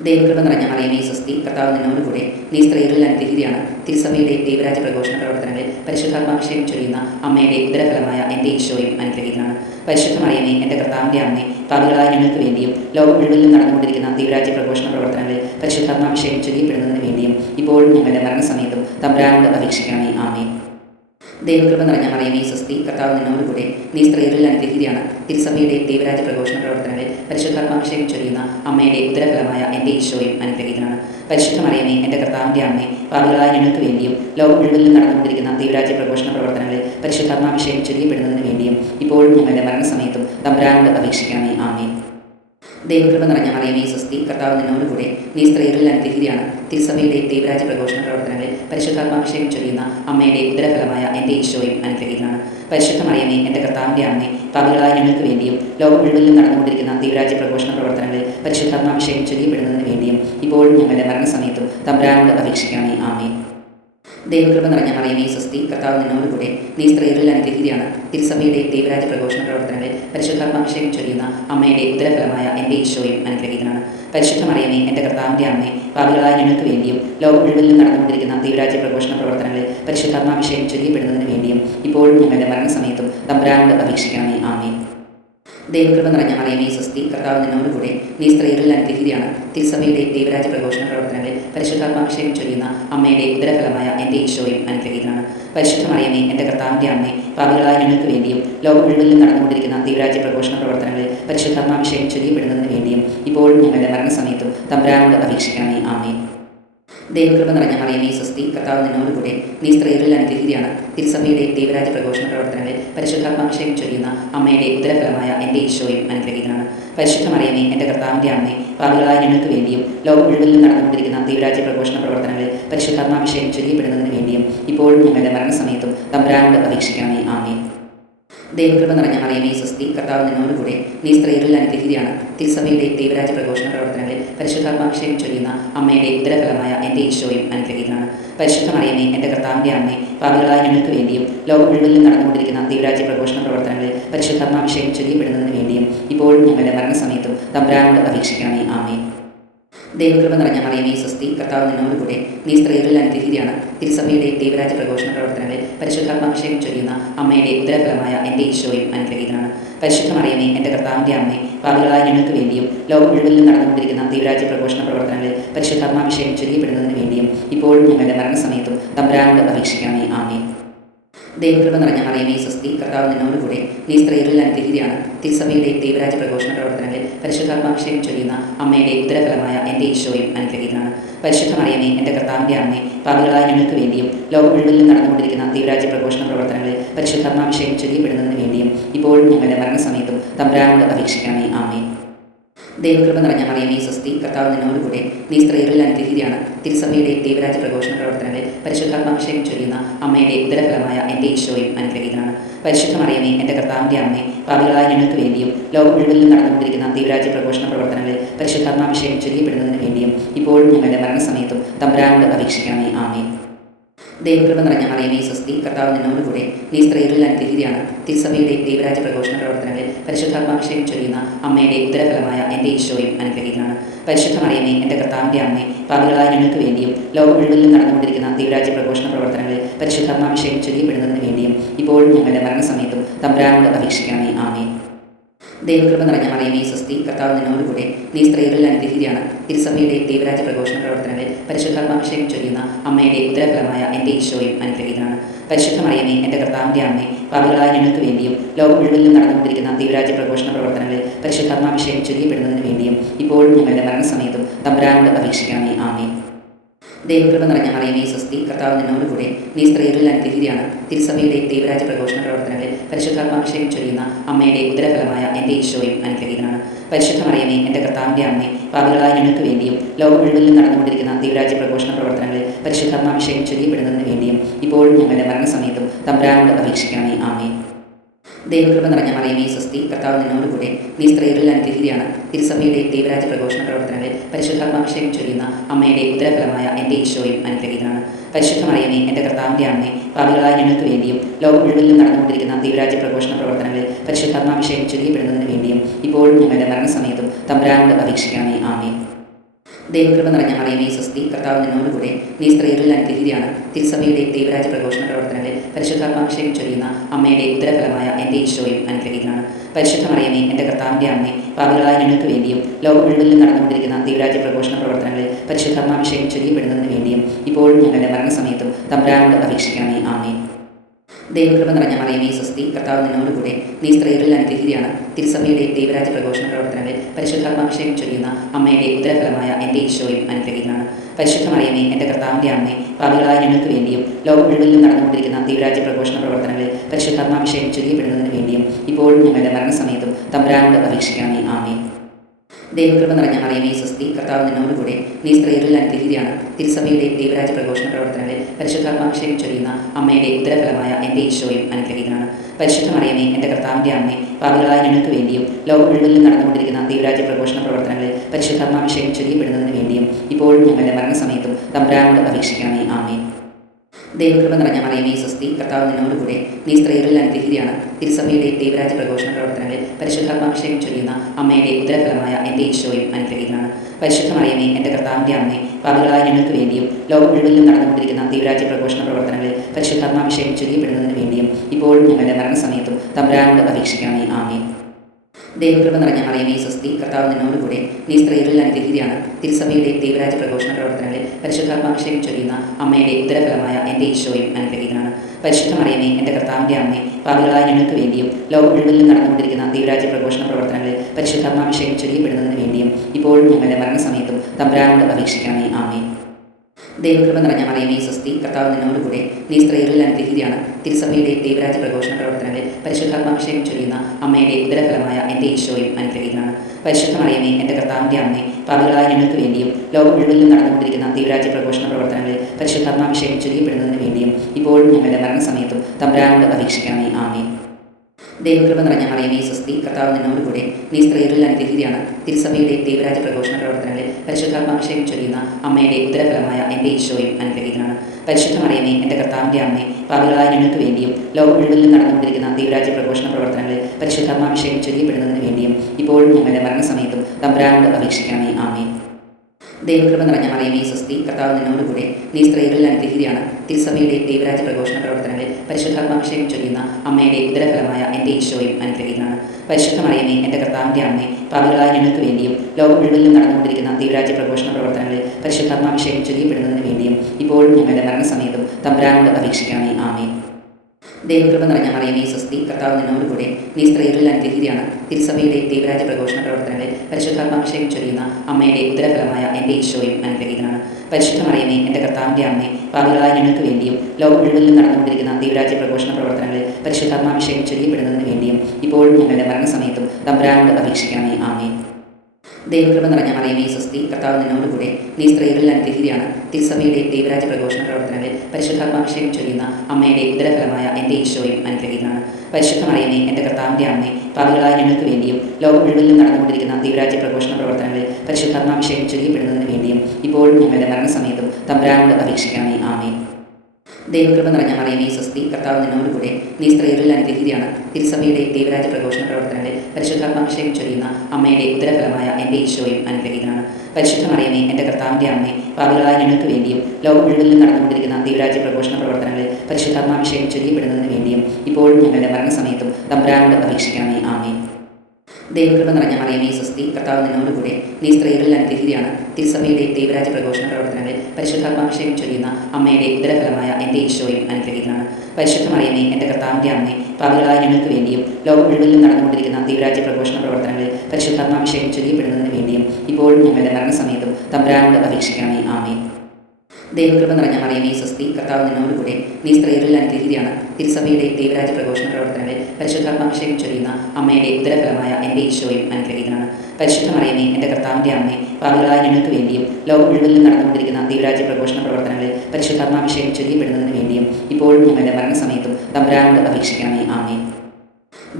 ദൈവകൃപ നിറഞ്ഞ മറിയമേ സ്വസ്തി, കർത്താവ് നിന്നോട് കൂടെ, നീ സ്ത്രീകളിൽ അനുഗ്രഹീതയാണ്. തിരുസഭയുടെ ദൈവരാജ്യ പ്രഘോഷണ പ്രവർത്തനങ്ങളിൽ പരിശുദ്ധാത്മാഭിഷേകം ചൊരിയുന്ന അമ്മയുടെ ഉദരഫലമായ എൻ്റെ ഈശോയും അനുഗ്രഹീതനാണ്. പരിശുദ്ധ മറിയമേ, എൻ്റെ കർത്താവിൻ്റെ അമ്മേ, പാപികളായ ഞങ്ങൾക്ക് വേണ്ടിയും ലോകം മുഴുവനിലും നടന്നുകൊണ്ടിരിക്കുന്ന ദൈവരാജ്യ പ്രഘോഷണ പ്രവർത്തനങ്ങളിൽ പരിശുദ്ധാത്മാഭിഷേകം ചൊരിയപ്പെടുന്നതിന് വേണ്ടിയും ഇപ്പോഴും ഞങ്ങളുടെ മരണസമയത്തും തമ്പുരാനോട് അപേക്ഷിക്കണമേ. ആമേൻ. ദൈവകൃപ നിറഞ്ഞ മറിയമേ സ്വസ്തി, കർത്താവ് നിന്നോട് കൂടെ, നീ സ്ത്രീകളിൽ അനുഗ്രഹീതയാണ്. തിരുസഭയുടെ ദൈവരാജ്യ പ്രഘോഷണ പ്രവർത്തനങ്ങളിൽ പരിശുദ്ധാത്മാഭിഷേകം ചൊരിയുന്ന അമ്മയുടെ ഉദരഫലമായ എൻ്റെ ഈശോയും അനുഗ്രഹീതനാണ്. പരിശുദ്ധ മറിയമേ, എൻ്റെ കർത്താവിൻ്റെ അമ്മേ, പാപികളായ ഞങ്ങൾക്ക് വേണ്ടിയും ലോകം മുഴുവനിലും നടന്നുകൊണ്ടിരിക്കുന്ന ദൈവരാജ്യ പ്രഘോഷണ പ്രവർത്തനങ്ങളിൽ പരിശുദ്ധാത്മാഭിഷേകം ചൊരിയപ്പെടുന്നതിന് വേണ്ടിയും ഇപ്പോഴും ഞങ്ങളുടെ മരണസമയത്തും തമ്പുരാനോട് അപേക്ഷിക്കണമേ. ആമേൻ. ദൈവകൃപ നിറഞ്ഞ മറിയമേ സ്വസ്തി, കർത്താവ് നിന്നോട് കൂടെ, നീ സ്ത്രീകളിൽ അനുഗ്രഹീതയാണ്. തിരുസഭയുടെ ദൈവരാജ്യ പ്രഘോഷണ പ്രവർത്തനങ്ങളിൽ പരിശുദ്ധാത്മാഭിഷേകം ചൊരിയുന്ന അമ്മയുടെ ഉദരഫലമായ എൻ്റെ ഈശോയും അനുഗ്രഹീതനാണ്. പരിശുദ്ധ മറിയമേ, എൻ്റെ കർത്താവിൻ്റെ അമ്മേ, പാപികളായ ഞങ്ങൾക്ക് വേണ്ടിയും ലോകം മുഴുവനിലും നടന്നുകൊണ്ടിരിക്കുന്ന ദൈവരാജ്യ പ്രഘോഷണ പ്രവർത്തനങ്ങളിൽ പരിശുദ്ധാത്മാഭിഷേകം ചൊരിയപ്പെടുന്നതിന് വേണ്ടിയും ഇപ്പോഴും ഞങ്ങളുടെ മരണസമയത്തും തമ്പുരാനോട് അപേക്ഷിക്കണമേ. ആമേൻ. ദൈവകൃപ നിറഞ്ഞ മറിയമേ സ്വസ്തി, കർത്താവ് നിന്നോട് കൂടെ, നീ സ്ത്രീകളിൽ അനുഗ്രഹീതയാണ്. തിരുസഭയുടെ ദൈവരാജ്യ പ്രഘോഷണ പ്രവർത്തനങ്ങളിൽ പരിശുദ്ധാത്മാഭിഷേകം ചൊരിയുന്ന അമ്മയുടെ ഉദരഫലമായ എൻ്റെ ഈശോയും അനുഗ്രഹീതനാണ്. പരിശുദ്ധ മറിയമേ, എൻ്റെ കർത്താവിൻ്റെ അമ്മേ, പാപികളായ ഞങ്ങൾക്ക് വേണ്ടിയും ലോകം മുഴുവനിലും നടന്നുകൊണ്ടിരിക്കുന്ന ദൈവരാജ്യ പ്രഘോഷണ പ്രവർത്തനങ്ങളിൽ പരിശുദ്ധാത്മാഭിഷേകം ചൊരിയപ്പെടുന്നതിന് വേണ്ടിയും ഇപ്പോഴും ഞങ്ങളുടെ മരണസമയത്തും തമ്പുരാനോട് അപേക്ഷിക്കണമേ. ആമേൻ. ദൈവകൃപ നിറഞ്ഞ മറിയമേ സ്വസ്തി, കർത്താവ് നിന്നോട് കൂടെ, നീ സ്ത്രീകളിൽ അനുഗ്രഹീതയാണ്. തിരുസഭയുടെ ദൈവരാജ്യ പ്രഘോഷണ പ്രവർത്തനങ്ങളിൽ പരിശുദ്ധാത്മാഭിഷേകം ചൊരിയുന്ന അമ്മയുടെ ഉദരഫലമായ എൻ്റെ ഈശോയും അനുഗ്രഹീതനാണ്. പരിശുദ്ധ മറിയമേ, എൻ്റെ കർത്താവിൻ്റെ അമ്മേ, പാപികളായ ഞങ്ങൾക്ക് വേണ്ടിയും ലോകം മുഴുവനിലും നടന്നുകൊണ്ടിരിക്കുന്ന ദൈവരാജ്യ പ്രഘോഷണ പ്രവർത്തനങ്ങളിൽ പരിശുദ്ധാത്മാഭിഷേകം ചൊരിയപ്പെടുന്നതിന് വേണ്ടിയും ഇപ്പോഴും ഞങ്ങളുടെ മരണസമയത്തും തമ്പുരാനോട് അപേക്ഷിക്കണമേ. ആമേൻ. ദൈവകൃപ നിറഞ്ഞ മറിയമേ സ്വസ്തി, കർത്താവ് നിന്നോട് കൂടെ, നീ സ്ത്രീകളിൽ അനുഗ്രഹീതയാണ്. തിരുസഭയുടെ ദൈവരാജ്യ പ്രഘോഷണ പ്രവർത്തനങ്ങളിൽ പരിശുദ്ധാത്മാഭിഷേകം ചൊരിയുന്ന അമ്മയുടെ ഉദരഫലമായ എൻ്റെ ഈശോയും അനുഗ്രഹീതനാണ്. പരിശുദ്ധ മറിയമേ, എൻ്റെ കർത്താവിൻ്റെ അമ്മേ, പാപികളായ ഞങ്ങൾക്ക് വേണ്ടിയും ലോകം മുഴുവനിലും നടന്നുകൊണ്ടിരിക്കുന്ന ദൈവരാജ്യ പ്രഘോഷണ പ്രവർത്തനങ്ങളിൽ പരിശുദ്ധാത്മാഭിഷേകം ചൊരിയപ്പെടുന്നതിന് വേണ്ടിയും ഇപ്പോഴും ഞങ്ങളുടെ മരണസമയത്തും തമ്പുരാനോട് അപേക്ഷിക്കണമേ. ആമേൻ. ദൈവകൃപ നിറഞ്ഞ മറിയമേ സ്വസ്തി, കർത്താവ് നിന്നോട് കൂടെ, നീ സ്ത്രീകളിൽ അനുഗ്രഹീതയാണ്. തിരുസഭയുടെ ദൈവരാജ്യ പ്രഘോഷണ പ്രവർത്തനങ്ങളിൽ പരിശുദ്ധാത്മാഭിഷേകം ചൊരിയുന്ന അമ്മയുടെ ഉദരഫലമായ എൻ്റെ ഈശോയും അനുഗ്രഹീതനാണ്. പരിശുദ്ധ മറിയമേ, എൻ്റെ കർത്താവിൻ്റെ അമ്മേ, പാപികളായ ഞങ്ങൾക്ക് വേണ്ടിയും ലോകം മുഴുവനിലും നടന്നുകൊണ്ടിരിക്കുന്ന ദൈവരാജ്യ പ്രഘോഷണ പ്രവർത്തനങ്ങളിൽ പരിശുദ്ധാത്മാഭിഷേകം ചൊരിയപ്പെടുന്നതിന് വേണ്ടിയും ഇപ്പോഴും ഞങ്ങളുടെ മരണസമയത്തും തമ്പുരാനോട് അപേക്ഷിക്കണമേ. ആമേൻ. ദൈവകൃപ നിറഞ്ഞ മറിയമേ സ്വസ്തി, കർത്താവ് നിന്നോട് കൂടെ, നീ സ്ത്രീകളിൽ അനുഗ്രഹീതയാണ്. തിരുസഭയുടെ ദൈവരാജ്യ പ്രഘോഷണ പ്രവർത്തനങ്ങളിൽ പരിശുദ്ധാത്മാഭിഷേകം ചൊരിയുന്ന അമ്മയുടെ ഉദരഫലമായ എൻ്റെ ഈശോയും അനുഗ്രഹീതനാണ്. പരിശുദ്ധ മറിയമേ, എൻ്റെ കർത്താവിൻ്റെ അമ്മേ, പാപികളായ ഞങ്ങൾക്ക് വേണ്ടിയും ലോകം മുഴുവനിലും നടന്നുകൊണ്ടിരിക്കുന്ന ദൈവരാജ്യ പ്രഘോഷണ പ്രവർത്തനങ്ങളിൽ പരിശുദ്ധാത്മാഭിഷേകം ചൊരിയപ്പെടുന്നതിന് വേണ്ടിയും ഇപ്പോഴും ഞങ്ങളുടെ മരണസമയത്തും തമ്പുരാനോട് അപേക്ഷിക്കണമേ. ആമേൻ. ദൈവകൃപ നിറഞ്ഞ മറിയമേ സ്വസ്തി, കർത്താവ് നിന്നോട് കൂടെ, നീ സ്ത്രീകളിൽ അനുഗ്രഹീതയാണ്. തിരുസഭയുടെ ദൈവരാജ്യ പ്രഘോഷണ പ്രവർത്തനങ്ങളിൽ പരിശുദ്ധാത്മാഭിഷേകം ചൊരിയുന്ന അമ്മയുടെ ഉദരഫലമായ എൻ്റെ ഈശോയും അനുഗ്രഹീതനാണ്. പരിശുദ്ധ മറിയമേ, എൻ്റെ കർത്താവിൻ്റെ അമ്മേ, പാപികളായ ഞങ്ങൾക്ക് വേണ്ടിയും ലോകം മുഴുവനിലും നടന്നുകൊണ്ടിരിക്കുന്ന ദൈവരാജ്യ പ്രഘോഷണ പ്രവർത്തനങ്ങളിൽ പരിശുദ്ധാത്മാഭിഷേകം ചൊരിയപ്പെടുന്നതിന് വേണ്ടിയും ഇപ്പോഴും ഞങ്ങളുടെ മരണസമയത്തും തമ്പുരാനോട് അപേക്ഷിക്കണമേ. ആമേൻ. ദൈവകൃപ നിറഞ്ഞ മറിയമേ സ്വസ്തി, കർത്താവ് നിന്നോട് കൂടെ, നീ സ്ത്രീകളിൽ അനുഗ്രഹീതയാണ്. തിരുസഭയുടെ ദൈവരാജ്യ പ്രഘോഷണ പ്രവർത്തനങ്ങളിൽ പരിശുദ്ധാത്മാഭിഷേകം ചൊരിയുന്ന അമ്മയുടെ ഉദരഫലമായ എൻ്റെ ഈശോയും അനുഗ്രഹീതനാണ്. പരിശുദ്ധ മറിയമേ, എൻ്റെ കർത്താവിൻ്റെ അമ്മേ, പാപികളായ ഞങ്ങൾക്ക് വേണ്ടിയും ലോകം മുഴുവനിലും നടന്നുകൊണ്ടിരിക്കുന്ന ദൈവരാജ്യ പ്രഘോഷണ പ്രവർത്തനങ്ങളിൽ പരിശുദ്ധാത്മാഭിഷേകം ചൊരിയപ്പെടുന്നതിന് വേണ്ടിയും ഇപ്പോഴും ഞങ്ങളുടെ മരണസമയത്തും തമ്പുരാനോട് അപേക്ഷിക്കണമേ. ആമേൻ. ദൈവകൃപ നിറഞ്ഞ മറിയമേ സ്വസ്തി, കർത്താവ് നിന്നോട് കൂടെ, നീ സ്ത്രീകളിൽ അനുഗ്രഹീതയാണ്. തിരുസഭയുടെ ദൈവരാജ്യ പ്രഘോഷണ പ്രവർത്തനങ്ങളിൽ പരിശുദ്ധാത്മാഭിഷേകം ചൊരിയുന്ന അമ്മയുടെ ഉദരഫലമായ എൻ്റെ ഈശോയും അനുഗ്രഹീതനാണ്. പരിശുദ്ധ മറിയമേ, എൻ്റെ കർത്താവിൻ്റെ അമ്മേ, പാപികളായ ഞങ്ങൾക്ക് വേണ്ടിയും ലോകം മുഴുവനിലും നടന്നുകൊണ്ടിരിക്കുന്ന ദൈവരാജ്യ പ്രഘോഷണ പ്രവർത്തനങ്ങളിൽ പരിശുദ്ധാത്മാഭിഷേകം ചൊരിയപ്പെടുന്നതിന് വേണ്ടിയും ഇപ്പോഴും ഞങ്ങളുടെ മരണസമയത്തും തമ്പുരാനോട് അപേക്ഷിക്കണമേ. ആമേൻ. ദൈവകൃപ നിറഞ്ഞ മറിയമേ സ്വസ്തി, കർത്താവ് നിന്നോടുകൂടെ, നീ സ്ത്രീകളിൽ അനുഗ്രഹീതയാണ്. തിരുസഭയുടെ ദൈവരാജ്യ പ്രഘോഷണ പ്രവർത്തനങ്ങളിൽ പരിശുദ്ധാത്മാഭിഷേകം ചൊരിയുന്ന അമ്മയുടെ ഉത്തരഫലമായ എൻ്റെ ഈശോയും അനുഗ്രഹീതനാണ്. പരിശുദ്ധ മറിയമേ, എൻ്റെ കർത്താവിൻ്റെ അമ്മേ, പാപികളായ ഞങ്ങൾക്ക് വേണ്ടിയും ലോകം മുഴുവനിലും നടന്നുകൊണ്ടിരിക്കുന്ന ദൈവരാജ്യ പ്രഘോഷണ പ്രവർത്തനങ്ങളിൽ പരിശുദ്ധാത്മാഭിഷേകം ചൊരിയപ്പെടുന്നതിന് വേണ്ടിയും ഇപ്പോഴും ഞങ്ങളുടെ മരണസമയത്തും തമ്പുരാനോട് അപേക്ഷിക്കണമേ. ആമേൻ. ദൈവകൃപ നിറഞ്ഞ മറിയമേ സ്വസ്തി, കർത്താവ് നിന്നോടുകൂടെ, നീ സ്ത്രീകളിൽ അനുഗ്രഹീതയാണ്. തിരുസഭയുടെ ദൈവരാജ്യ പ്രഘോഷണ പ്രവർത്തനങ്ങളിൽ പരിശുദ്ധാത്മാഭിഷേകം ചൊരിയുന്ന അമ്മയുടെ ഉദരഫലമായ എൻ്റെ ഈശോയും അനുഗ്രഹീതനാണ്. പരിശുദ്ധ മറിയമേ, എൻ്റെ കർത്താവിൻ്റെ അമ്മേ, പാപികളായ ഞങ്ങൾക്ക് വേണ്ടിയും ലോകം മുഴുവനിലും നടന്നുകൊണ്ടിരിക്കുന്ന ദൈവരാജ്യ പ്രഘോഷണ പ്രവർത്തനങ്ങളിൽ പരിശുദ്ധാത്മാഭിഷേകം ചൊരിയപ്പെടുന്നതിന് വേണ്ടിയും ഇപ്പോഴും ഞങ്ങളുടെ മരണസമയത്തും തമ്പുരാനോട് അപേക്ഷിക്കണമേ. ആമേൻ. ദൈവകൃപ നിറഞ്ഞ മറിയമേ സ്വസ്തി, കർത്താവ് നിന്നോടുകൂടെ, നീ സ്ത്രീകളിൽ അനുഗ്രഹീതയാണ്. തിരുസഭയുടെ ദൈവരാജ്യ പ്രഘോഷണ പ്രവർത്തനങ്ങളിൽ പരിശുദ്ധാത്മാഭിഷേകം ചൊരിയുന്ന അമ്മയുടെ ഉദരഫലമായ എൻ്റെ ഈശോയും അനുഗ്രഹീതനാണ്. പരിശുദ്ധ മറിയമേ, എൻ്റെ കർത്താവിൻ്റെ അമ്മേ, പാപികളായ ഞങ്ങൾക്ക് വേണ്ടിയും ലോകം മുഴുവനിലും നടന്നുകൊണ്ടിരിക്കുന്ന ദൈവരാജ്യ പ്രഘോഷണ പ്രവർത്തനങ്ങളിൽ പരിശുദ്ധാത്മാഭിഷേകം ചൊരിയപ്പെടുന്നതിന് വേണ്ടിയും ഇപ്പോഴും ഞങ്ങളുടെ മരണസമയത്തും തമ്പുരാനോട് അപേക്ഷിക്കണമേ. ആമേൻ. ദൈവകൃപ നിറഞ്ഞ മറിയമേ സ്വസ്തി, കർത്താവ് നിന്നോടുകൂടെ, നീ സ്ത്രീകളിൽ അനുഗ്രഹീതയാണ്. തിരുസഭയുടെ ദൈവരാജ്യ പ്രഘോഷണ പ്രവർത്തനങ്ങളിൽ പരിശുദ്ധാത്മാഭിഷേകം ചൊരിയുന്ന അമ്മയുടെ ഉദരഫലമായ എൻ്റെ ഈശോയും അനുഗ്രഹീതനാണ്. പരിശുദ്ധ മറിയമേ, എൻ്റെ കർത്താവിൻ്റെ അമ്മേ, പാപികളായ ഞങ്ങൾക്ക് വേണ്ടിയും ലോകം മുഴുവനിലും നടന്നുകൊണ്ടിരിക്കുന്ന ദൈവരാജ്യ പ്രഘോഷണ പ്രവർത്തനങ്ങളിൽ പരിശുദ്ധാത്മാഭിഷേകം ചൊരിയപ്പെടുന്നതിന് വേണ്ടിയും ഇപ്പോഴും ഞങ്ങളുടെ മരണസമയത്തും തമ്പുരാനോട് അപേക്ഷിക്കണമേ. ആമേൻ. ദൈവകൃപ നിറഞ്ഞ മറിയമേ സ്വസ്തി, കർത്താവ് നിന്നോടുകൂടെ, നീ സ്ത്രീകളിൽ അനുഗ്രഹീതയാണ്. തിരുസഭയുടെ ദൈവരാജ്യ പ്രഘോഷണ പ്രവർത്തനങ്ങളിൽ പരിശുദ്ധാത്മാഭിഷേകം ചൊരിയുന്ന അമ്മയുടെ ഉദരഫലമായ എൻ്റെ ഈശോയും അനുഗ്രഹീതനാണ്. പരിശുദ്ധ മറിയമേ, എൻ്റെ കർത്താവിൻ്റെ അമ്മേ, പാപികളായ ഞങ്ങൾക്ക് വേണ്ടിയും ലോകം മുഴുവനിലും നടന്നുകൊണ്ടിരിക്കുന്ന ദൈവരാജ്യ പ്രഘോഷണ പ്രവർത്തനങ്ങളിൽ പരിശുദ്ധാത്മാഭിഷേകം ചൊരിയപ്പെടുന്നതിന് വേണ്ടിയും ഇപ്പോഴും ഞങ്ങളുടെ മരണസമയത്തും തമ്പുരാനോട് അപേക്ഷിക്കണമേ. ആമേൻ. ദൈവകൃപ നിറഞ്ഞ മറിയമേ സ്വസ്തി, കർത്താവ് നിന്നോടുകൂടെ, നീ സ്ത്രീകളിൽ അനുഗ്രഹീതയാണ്. തിരുസഭയുടെ ദൈവരാജ്യ പ്രഘോഷണ പ്രവർത്തനങ്ങളിൽ പരിശുദ്ധാത്മാഭിഷേകം ചൊരിയുന്ന അമ്മയുടെ ഉദരഫലമായ എൻ്റെ ഈശോയും അനുഗ്രഹീതനാണ്. പരിശുദ്ധ മറിയമേ, എൻ്റെ കർത്താവിൻ്റെ അമ്മേ, പാപികളായ ഞങ്ങൾക്ക് വേണ്ടിയും ലോകം മുഴുവനിലും നടന്നുകൊണ്ടിരിക്കുന്ന ദൈവരാജ്യ പ്രഘോഷണ പ്രവർത്തനങ്ങളിൽ പരിശുദ്ധാത്മാഭിഷേകം ചൊരിയപ്പെടുന്നതിന് വേണ്ടിയും ഇപ്പോഴും ഞങ്ങളുടെ മരണസമയത്തും തമ്പുരാനോട് അപേക്ഷിക്കണമേ. ആമേൻ. ദൈവകൃപ നിറഞ്ഞ മറിയമേ സ്വസ്തി, കർത്താവ് നിന്നോടുകൂടെ, നീ സ്ത്രീകളിൽ അനുഗ്രഹീതയാണ്. തിരുസഭയുടെ ദൈവരാജ്യ പ്രഘോഷണ പ്രവർത്തനങ്ങളിൽ പരിശുദ്ധാത്മാഭിഷേകം ചൊരിയുന്ന അമ്മയുടെ ഉദരഫലമായ എൻ്റെ ഈശോയും അനുഗ്രഹീതനാണ്. പരിശുദ്ധ മറിയമേ, എൻ്റെ കർത്താവിൻ്റെ അമ്മേ, പാപികളായ ഞങ്ങൾക്ക് വേണ്ടിയും ലോകം മുഴുവനിലും നടന്നുകൊണ്ടിരിക്കുന്ന ദൈവരാജ്യ പ്രഘോഷണ പ്രവർത്തനങ്ങളിൽ പരിശുദ്ധാത്മാഭിഷേകം ചൊരിയപ്പെടുന്നതിന് വേണ്ടിയും ഇപ്പോഴും ഞങ്ങളുടെ മരണസമയത്തും തമ്പുരാനോട് അപേക്ഷിക്കണമേ. ആമേൻ. ദൈവകൃപ നിറഞ്ഞ മറിയമേ സ്വസ്തി, കർത്താവ് നിന്നോടുകൂടെ, നീ സ്ത്രീകളിൽ അനുഗ്രഹീതയാണ്. തിരുസഭയുടെ ദൈവരാജ്യ പ്രഘോഷണ പ്രവർത്തനങ്ങളിൽ പരിശുദ്ധാത്മാഭിഷേകം ചൊരിയുന്ന അമ്മയുടെ ഉദരഫലമായ എൻ്റെ ഈശോയും അനുഗ്രഹീതനാണ്. പരിശുദ്ധ മറിയമേ, എൻ്റെ കർത്താവിൻ്റെ അമ്മേ, പാപികളായ ഞങ്ങൾക്ക് വേണ്ടിയും ലോകം മുഴുവനിലും നടന്നുകൊണ്ടിരിക്കുന്ന ദൈവരാജ്യ പ്രഘോഷണ പ്രവർത്തനങ്ങളിൽ പരിശുദ്ധാത്മാഭിഷേകം ചൊരിയപ്പെടുന്നതിന് വേണ്ടിയും ഇപ്പോഴും ഞങ്ങളുടെ മരണസമയത്തും തമ്പുരാനോട് അപേക്ഷിക്കണമേ. ആമേൻ. ദൈവകൃപ നിറഞ്ഞ മറിയമേ സ്വസ്തി, കർത്താവ് നിന്നോടുകൂടെ, നീ സ്ത്രീകളിൽ അനുഗ്രഹീതയാണ്. തിരുസഭയുടെ ദൈവരാജ്യ പ്രഘോഷണ പ്രവർത്തനങ്ങളിൽ പരിശുദ്ധാത്മാഭിഷേകം ചൊരിയുന്ന അമ്മയുടെ ഉദരഫലമായ എൻ്റെ ഈശോയും അനുഗ്രഹീതനാണ്. പരിശുദ്ധ മറിയമേ, എൻ്റെ കർത്താവിൻ്റെ അമ്മേ, പാപികളായ ഞങ്ങൾക്ക് വേണ്ടിയും ലോകം മുഴുവനിലും നടന്നുകൊണ്ടിരിക്കുന്ന ദൈവരാജ്യ പ്രഘോഷണ പ്രവർത്തനങ്ങളിൽ പരിശുദ്ധാത്മാഭിഷേകം ചൊരിയപ്പെടുന്നതിന് വേണ്ടിയും ഇപ്പോഴും ഞങ്ങളുടെ മരണസമയത്തും തമ്പുരാനോട് അപേക്ഷിക്കണമേ. ആമേൻ. ദൈവകൃപ നിറഞ്ഞ മറിയമേ സ്വസ്തി, കർത്താവ് നിന്നോടുകൂടെ, നീ സ്ത്രീകളിൽ അനുഗ്രഹീതയാണ്. തിരുസഭയുടെ ദൈവരാജ്യ പ്രഘോഷണ പ്രവർത്തനങ്ങളിൽ പരിശുദ്ധാത്മാഭിഷേകം ചൊരിയുന്ന അമ്മയുടെ ഉദരഫലമായ എൻ്റെ ഈശോയും അനുഗ്രഹീതനാണ്. പരിശുദ്ധ മറിയമേ, എൻ്റെ കർത്താവിൻ്റെ അമ്മേ, പാപികളായ ഞങ്ങൾക്ക് വേണ്ടിയും ലോകം മുഴുവനിലും നടന്നുകൊണ്ടിരിക്കുന്ന ദൈവരാജ്യ പ്രഘോഷണ പ്രവർത്തനങ്ങളിൽ പരിശുദ്ധാത്മാഭിഷേകം ചൊരിയപ്പെടുന്നതിന് വേണ്ടിയും ഇപ്പോഴും ഞങ്ങളുടെ മരണസമയത്തും തമ്പുരാനോട് അപേക്ഷിക്കണമേ. ആമേൻ. ദൈവകൃപ നിറഞ്ഞ മറിയമേ സ്വസ്തി, കർത്താവ് നിന്നോടുകൂടെ, നീ സ്ത്രീകളിൽ അനുഗ്രഹീതയാണ്. തിരുസഭയുടെ ദൈവരാജ്യ പ്രഘോഷണ പ്രവർത്തനങ്ങളിൽ പരിശുദ്ധാത്മാഭിഷേകം ചൊരിയുന്ന അമ്മയുടെ ഉദരഫലമായ എൻ്റെ ഈശോയും അനുഗ്രഹീതനാണ്. പരിശുദ്ധ മറിയമേ, എൻ്റെ കർത്താവിൻ്റെ അമ്മേ, പാപികളായ ഞങ്ങൾക്ക് വേണ്ടിയും ലോകം മുഴുവനിലും നടന്നുകൊണ്ടിരിക്കുന്ന ദൈവരാജ്യ പ്രഘോഷണ പ്രവർത്തനങ്ങളിൽ പരിശുദ്ധാത്മാഭിഷേകം ചൊരിയപ്പെടുന്നതിന് വേണ്ടിയും ഇപ്പോഴും ഞങ്ങളുടെ മരണസമയത്തും തമ്പുരാനോട് അപേക്ഷിക്കണമേ. ആമേൻ. ദൈവകൃപ നിറഞ്ഞ മറിയമേ സ്വസ്തി, കർത്താവ് നിന്നോടുകൂടെ, നീ സ്ത്രീകളിൽ അനുഗ്രഹീതയാണ്. തിരുസഭയുടെ ദൈവരാജ്യ പ്രഘോഷണ പ്രവർത്തനങ്ങളിൽ പരിശുദ്ധാത്മാഭിഷേകം ചൊരിയുന്ന അമ്മയുടെ ഉദരഫലമായ എൻ്റെ ഈശോയും അനുഗ്രഹീതനാണ്. പരിശുദ്ധ മറിയമേ, എൻ്റെ കർത്താവിൻ്റെ അമ്മേ, പാപികളായ ഞങ്ങൾക്ക് വേണ്ടിയും ലോകം മുഴുവനിലും നടന്നുകൊണ്ടിരിക്കുന്ന ദൈവരാജ്യ പ്രഘോഷണ പ്രവർത്തനങ്ങളിൽ പരിശുദ്ധാത്മാഭിഷേകം ചൊരിയപ്പെടുന്നതിന് വേണ്ടിയും ഇപ്പോഴും ഞങ്ങളുടെ മരണസമയത്തും തമ്പുരാനോട് അപേക്ഷിക്കണമേ. ആമേൻ. ദൈവകൃപ നിറഞ്ഞ മറിയമേ സ്വസ്തി, കർത്താവ് നിന്നോടുകൂടെ, നീ സ്ത്രീകളിൽ അനുഗ്രഹീതയാണ്. തിരുസഭയുടെ ദൈവരാജ്യ പ്രഘോഷണ പ്രവർത്തനങ്ങളിൽ പരിശുദ്ധാത്മാഭിഷേകം ചൊരിയുന്ന അമ്മയുടെ ഉദരഫലമായ എൻ്റെ ഈശോയും അനുഗ്രഹീതനാണ്. പരിശുദ്ധ മറിയമേ, എൻ്റെ കർത്താവിൻ്റെ അമ്മേ, പാപികളായ ഞങ്ങൾക്ക് വേണ്ടിയും ലോകം മുഴുവനിലും നടന്നുകൊണ്ടിരിക്കുന്ന ദൈവരാജ്യ പ്രഘോഷണ പ്രവർത്തനങ്ങളിൽ പരിശുദ്ധാത്മാഭിഷേകം ചൊരിയപ്പെടുന്നതിന് വേണ്ടിയും ഇപ്പോഴും ഞങ്ങളുടെ മരണസമയത്തും തമ്പുരാനോട് അപേക്ഷിക്കണമേ. ആമേൻ. ദൈവകൃപ നിറഞ്ഞ മറിയമേ സ്വസ്തി, കർത്താവ് നിന്നോടുകൂടെ, നീ സ്ത്രീകളിൽ അനുഗ്രഹീതയാണ്. തിരുസഭയുടെ ദൈവരാജ്യ പ്രഘോഷണ പ്രവർത്തനങ്ങളിൽ പരിശുദ്ധാത്മാഭിഷേകം ചൊരിയുന്ന അമ്മയുടെ ഉദരഫലമായ എൻ്റെ ഈശോയും അനുഗ്രഹീതനാണ്. പരിശുദ്ധ മറിയമേ, എൻ്റെ കർത്താവിൻ്റെ അമ്മേ, പാപികളായ ഞങ്ങൾക്ക് വേണ്ടിയും ലോകം മുഴുവനിലും നടന്നുകൊണ്ടിരിക്കുന്ന ദൈവരാജ്യ പ്രഘോഷണ പ്രവർത്തനങ്ങളിൽ പരിശുദ്ധാത്മാഭിഷേകം ചൊരിയപ്പെടുന്നതിന് വേണ്ടിയും ഇപ്പോഴും ഞങ്ങളുടെ മരണസമയത്തും തമ്പുരാനോട് അപേക്ഷിക്കണമേ. ആമേൻ. ദൈവകൃപ നിറഞ്ഞ മറിയമേ സ്വസ്തി, കർത്താവ് നിന്നോടുകൂടെ, നീ സ്ത്രീകളിൽ അനുഗ്രഹീതയാണ്. തിരുസഭയുടെ ദൈവരാജ്യ പ്രഘോഷണ പ്രവർത്തനങ്ങളിൽ പരിശുദ്ധാത്മാഭിഷേകം ചൊരിയുന്ന അമ്മയുടെ ഉദരഫലമായ എൻ്റെ ഈശോയും അനുഗ്രഹീതനാണ്. പരിശുദ്ധ മറിയമേ, എൻ്റെ കർത്താവിൻ്റെ അമ്മേ, പാപികളായ ഞങ്ങൾക്ക് വേണ്ടിയും ലോകം മുഴുവനിലും നടന്നുകൊണ്ടിരിക്കുന്ന ദൈവരാജ്യ പ്രഘോഷണ പ്രവർത്തനങ്ങളിൽ പരിശുദ്ധാത്മാഭിഷേകം ചൊരിയപ്പെടുന്നതിന് വേണ്ടിയും ഇപ്പോഴും ഞങ്ങളുടെ മരണസമയത്തും തമ്പുരാനോട് അപേക്ഷിക്കണമേ. ആമേൻ. ദൈവകൃപ നിറഞ്ഞ മറിയമേ സ്വസ്തി, കർത്താവ് നിന്നോടുകൂടെ, നീ സ്ത്രീകളിൽ അനുഗ്രഹീതയാണ്. തിരുസഭയുടെ ദൈവരാജ്യ പ്രഘോഷണ പ്രവർത്തനങ്ങളിൽ പരിശുദ്ധാത്മാഭിഷേകം ചൊരിയുന്ന അമ്മയുടെ ഉദരഫലമായ എൻ്റെ ഈശോയും അനുഗ്രഹീതനാണ്. പരിശുദ്ധ മറിയമേ, എൻ്റെ കർത്താവിൻ്റെ അമ്മേ, പാപികളായ ഞങ്ങൾക്ക് വേണ്ടിയും ലോകം മുഴുവനിലും നടന്നുകൊണ്ടിരിക്കുന്ന ദൈവരാജ്യ പ്രഘോഷണ പ്രവർത്തനങ്ങളിൽ പരിശുദ്ധാത്മാഭിഷേകം ചൊരിയപ്പെടുന്നതിന് വേണ്ടിയും ഇപ്പോഴും ഞങ്ങളുടെ മരണസമയത്തും തമ്പുരാനോട് അപേക്ഷിക്കണമേ. ആമേൻ.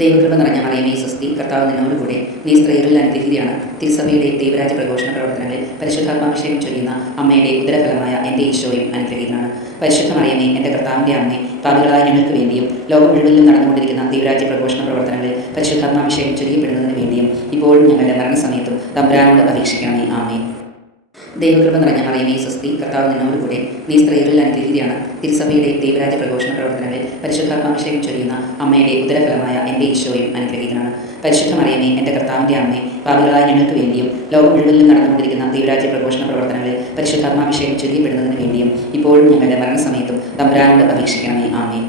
ദൈവകൃപ നിറഞ്ഞ മറിയമേ സ്വസ്തി, കർത്താവ് നിന്നോടുകൂടെ, നീ സ്ത്രീകളിൽ അനുഗ്രഹീതയാണ്. തിരുസഭയുടെ ദൈവരാജ്യ പ്രഘോഷണ പ്രവർത്തനങ്ങളിൽ പരിശുദ്ധാത്മാഭിഷേകം ചൊരിയുന്ന അമ്മയുടെ ഉദരഫലമായ എൻ്റെ ഈശോയും അനുഗ്രഹീതനാണ്. പരിശുദ്ധ മറിയമേ, എൻ്റെ കർത്താവിൻ്റെ അമ്മേ, പാപികളായ ഞങ്ങൾക്ക് വേണ്ടിയും ലോകം മുഴുവനിലും നടന്നുകൊണ്ടിരിക്കുന്ന ദൈവരാജ്യ പ്രഘോഷണ പ്രവർത്തനങ്ങളിൽ പരിശുദ്ധാത്മാഭിഷേകം ചൊരിയപ്പെടുന്നതിന് വേണ്ടിയും ഇപ്പോഴും ഞങ്ങളുടെ മരണസമയത്തും തമ്പുരാനോട് അപേക്ഷിക്കണമേ. ആമേൻ. ദൈവകൃപ നിറഞ്ഞ മറിയമേ സ്വസ്തി, കർത്താവ് നിന്നോടുകൂടെ, നീ സ്ത്രീകളിൽ അനുഗ്രഹീതയാണ്. തിരുസഭയുടെ ദൈവരാജ്യ പ്രഘോഷണ പ്രവർത്തനങ്ങളിൽ പരിശുദ്ധാത്മാഭിഷേകം ചൊരിയുന്ന അമ്മയുടെ ഉദരഫലമായ എൻ്റെ ഈശോയും അനുഗ്രഹീതനാണ്. പരിശുദ്ധ മറിയമേ, എൻ്റെ കർത്താവിൻ്റെ അമ്മേ, പാപികളായ ഞങ്ങൾക്ക് വേണ്ടിയും ലോകം മുഴുവനിലും നടന്നുകൊണ്ടിരിക്കുന്ന ദൈവരാജ്യ പ്രഘോഷണ പ്രവർത്തനങ്ങളിൽ പരിശുദ്ധാത്മാഭിഷേകം ചൊരിയപ്പെടുന്നതിന് വേണ്ടിയും ഇപ്പോഴും ഞങ്ങളുടെ മരണസമയത്തും തമ്പുരാനോട് അപേക്ഷിക്കണമേ. ആമേൻ.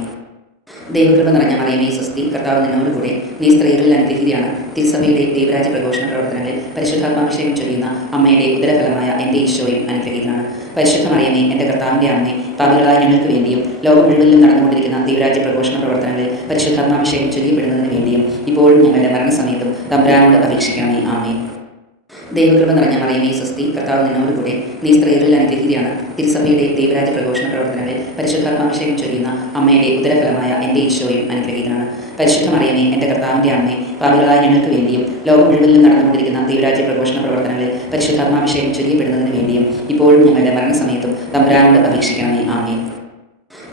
ദൈവകൃപ നിറഞ്ഞ മറിയമേ സ്വസ്തി, കർത്താവ് നിന്നോടുകൂടെ, നീ സ്ത്രീകളിൽ അനുഗ്രഹീതയാണ്. തിരുസഭയുടെ ദൈവരാജ്യ പ്രഘോഷണ പ്രവർത്തനങ്ങളിൽ പരിശുദ്ധാത്മാഭിഷേകം ചൊരിയുന്ന അമ്മയുടെ ഉദരഫലമായ എൻ്റെ ഈശോയും അനുഗ്രഹീതനാണ്. പരിശുദ്ധ മറിയമേ, എൻ്റെ കർത്താവിൻ്റെ അമ്മേ, പാപികളായ ഞങ്ങൾക്ക് വേണ്ടിയും ലോകം മുഴുവനിലും നടന്നുകൊണ്ടിരിക്കുന്ന ദൈവരാജ്യ പ്രഘോഷണ പ്രവർത്തനങ്ങളിൽ പരിശുദ്ധാത്മാഭിഷേകം ചൊരിയപ്പെടുന്നതിന് വേണ്ടിയും ഇപ്പോഴും ഞങ്ങളുടെ മരണസമയത്തും തമ്പുരാനോട് അപേക്ഷിക്കണമേ. ആമേൻ. ദൈവകൃപ നിറഞ്ഞ മറിയമേ സ്വസ്തി, കർത്താവ് നിന്നോടുകൂടെ, നീ സ്ത്രീകളിൽ അനുഗ്രഹീതയാണ്. തിരുസഭയുടെ ദൈവരാജ്യ പ്രഘോഷണ പ്രവർത്തനങ്ങളിൽ പരിശുദ്ധാത്മാഭിഷേകം ചൊരിയുന്ന അമ്മയുടെ ഉദരഫലമായ എൻ്റെ ഈശോയും അനുഗ്രഹീതനാണ്. പരിശുദ്ധ മറിയമേ, എൻ്റെ കർത്താവിൻ്റെ അമ്മേ, പാപികളായ ഞങ്ങൾക്ക് വേണ്ടിയും ലോകം മുഴുവനിലും നടന്നുകൊണ്ടിരിക്കുന്ന ദൈവരാജ്യ പ്രഘോഷണ പ്രവർത്തനങ്ങളിൽ പരിശുദ്ധാത്മാഭിഷേകം ചൊരിയപ്പെടുന്നതിന് വേണ്ടിയും ഇപ്പോഴും ഞങ്ങളുടെ മരണസമയത്തും തമ്പുരാനോട് അപേക്ഷിക്കണമേ. ആമേൻ.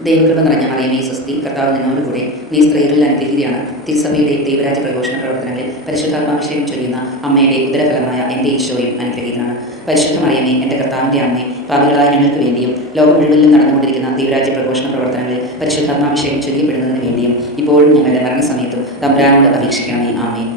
ദൈവകൃപ നിറഞ്ഞ മറിയമേ സ്വസ്തി, കർത്താവ് നിന്നോടുകൂടെ, നീ സ്ത്രീകളിൽ അനുഗ്രഹീതയാണ്. തിരുസഭയുടെ ദൈവരാജ്യ പ്രഘോഷണ പ്രവർത്തനങ്ങളിൽ പരിശുദ്ധാത്മാഭിഷേകം ചൊരിയുന്ന അമ്മയുടെ ഉദരഫലമായ എൻ്റെ ഈശോയും അനുഗ്രഹീതനാണ്. പരിശുദ്ധ മറിയമേ, എൻ്റെ കർത്താവിൻ്റെ അമ്മേ, പാപികളായ ഞങ്ങൾക്ക് വേണ്ടിയും ലോകം മുഴുവനിലും നടന്നുകൊണ്ടിരിക്കുന്ന ദൈവരാജ്യ പ്രഘോഷണ പ്രവർത്തനങ്ങളിൽ പരിശുദ്ധാത്മാഭിഷേകം ചൊരിയപ്പെടുന്നതിന് വേണ്ടിയും ഇപ്പോഴും ഞങ്ങളുടെ മരണസമയത്തും തമ്പുരാനോട് അപേക്ഷിക്കണമേ. ആമേൻ.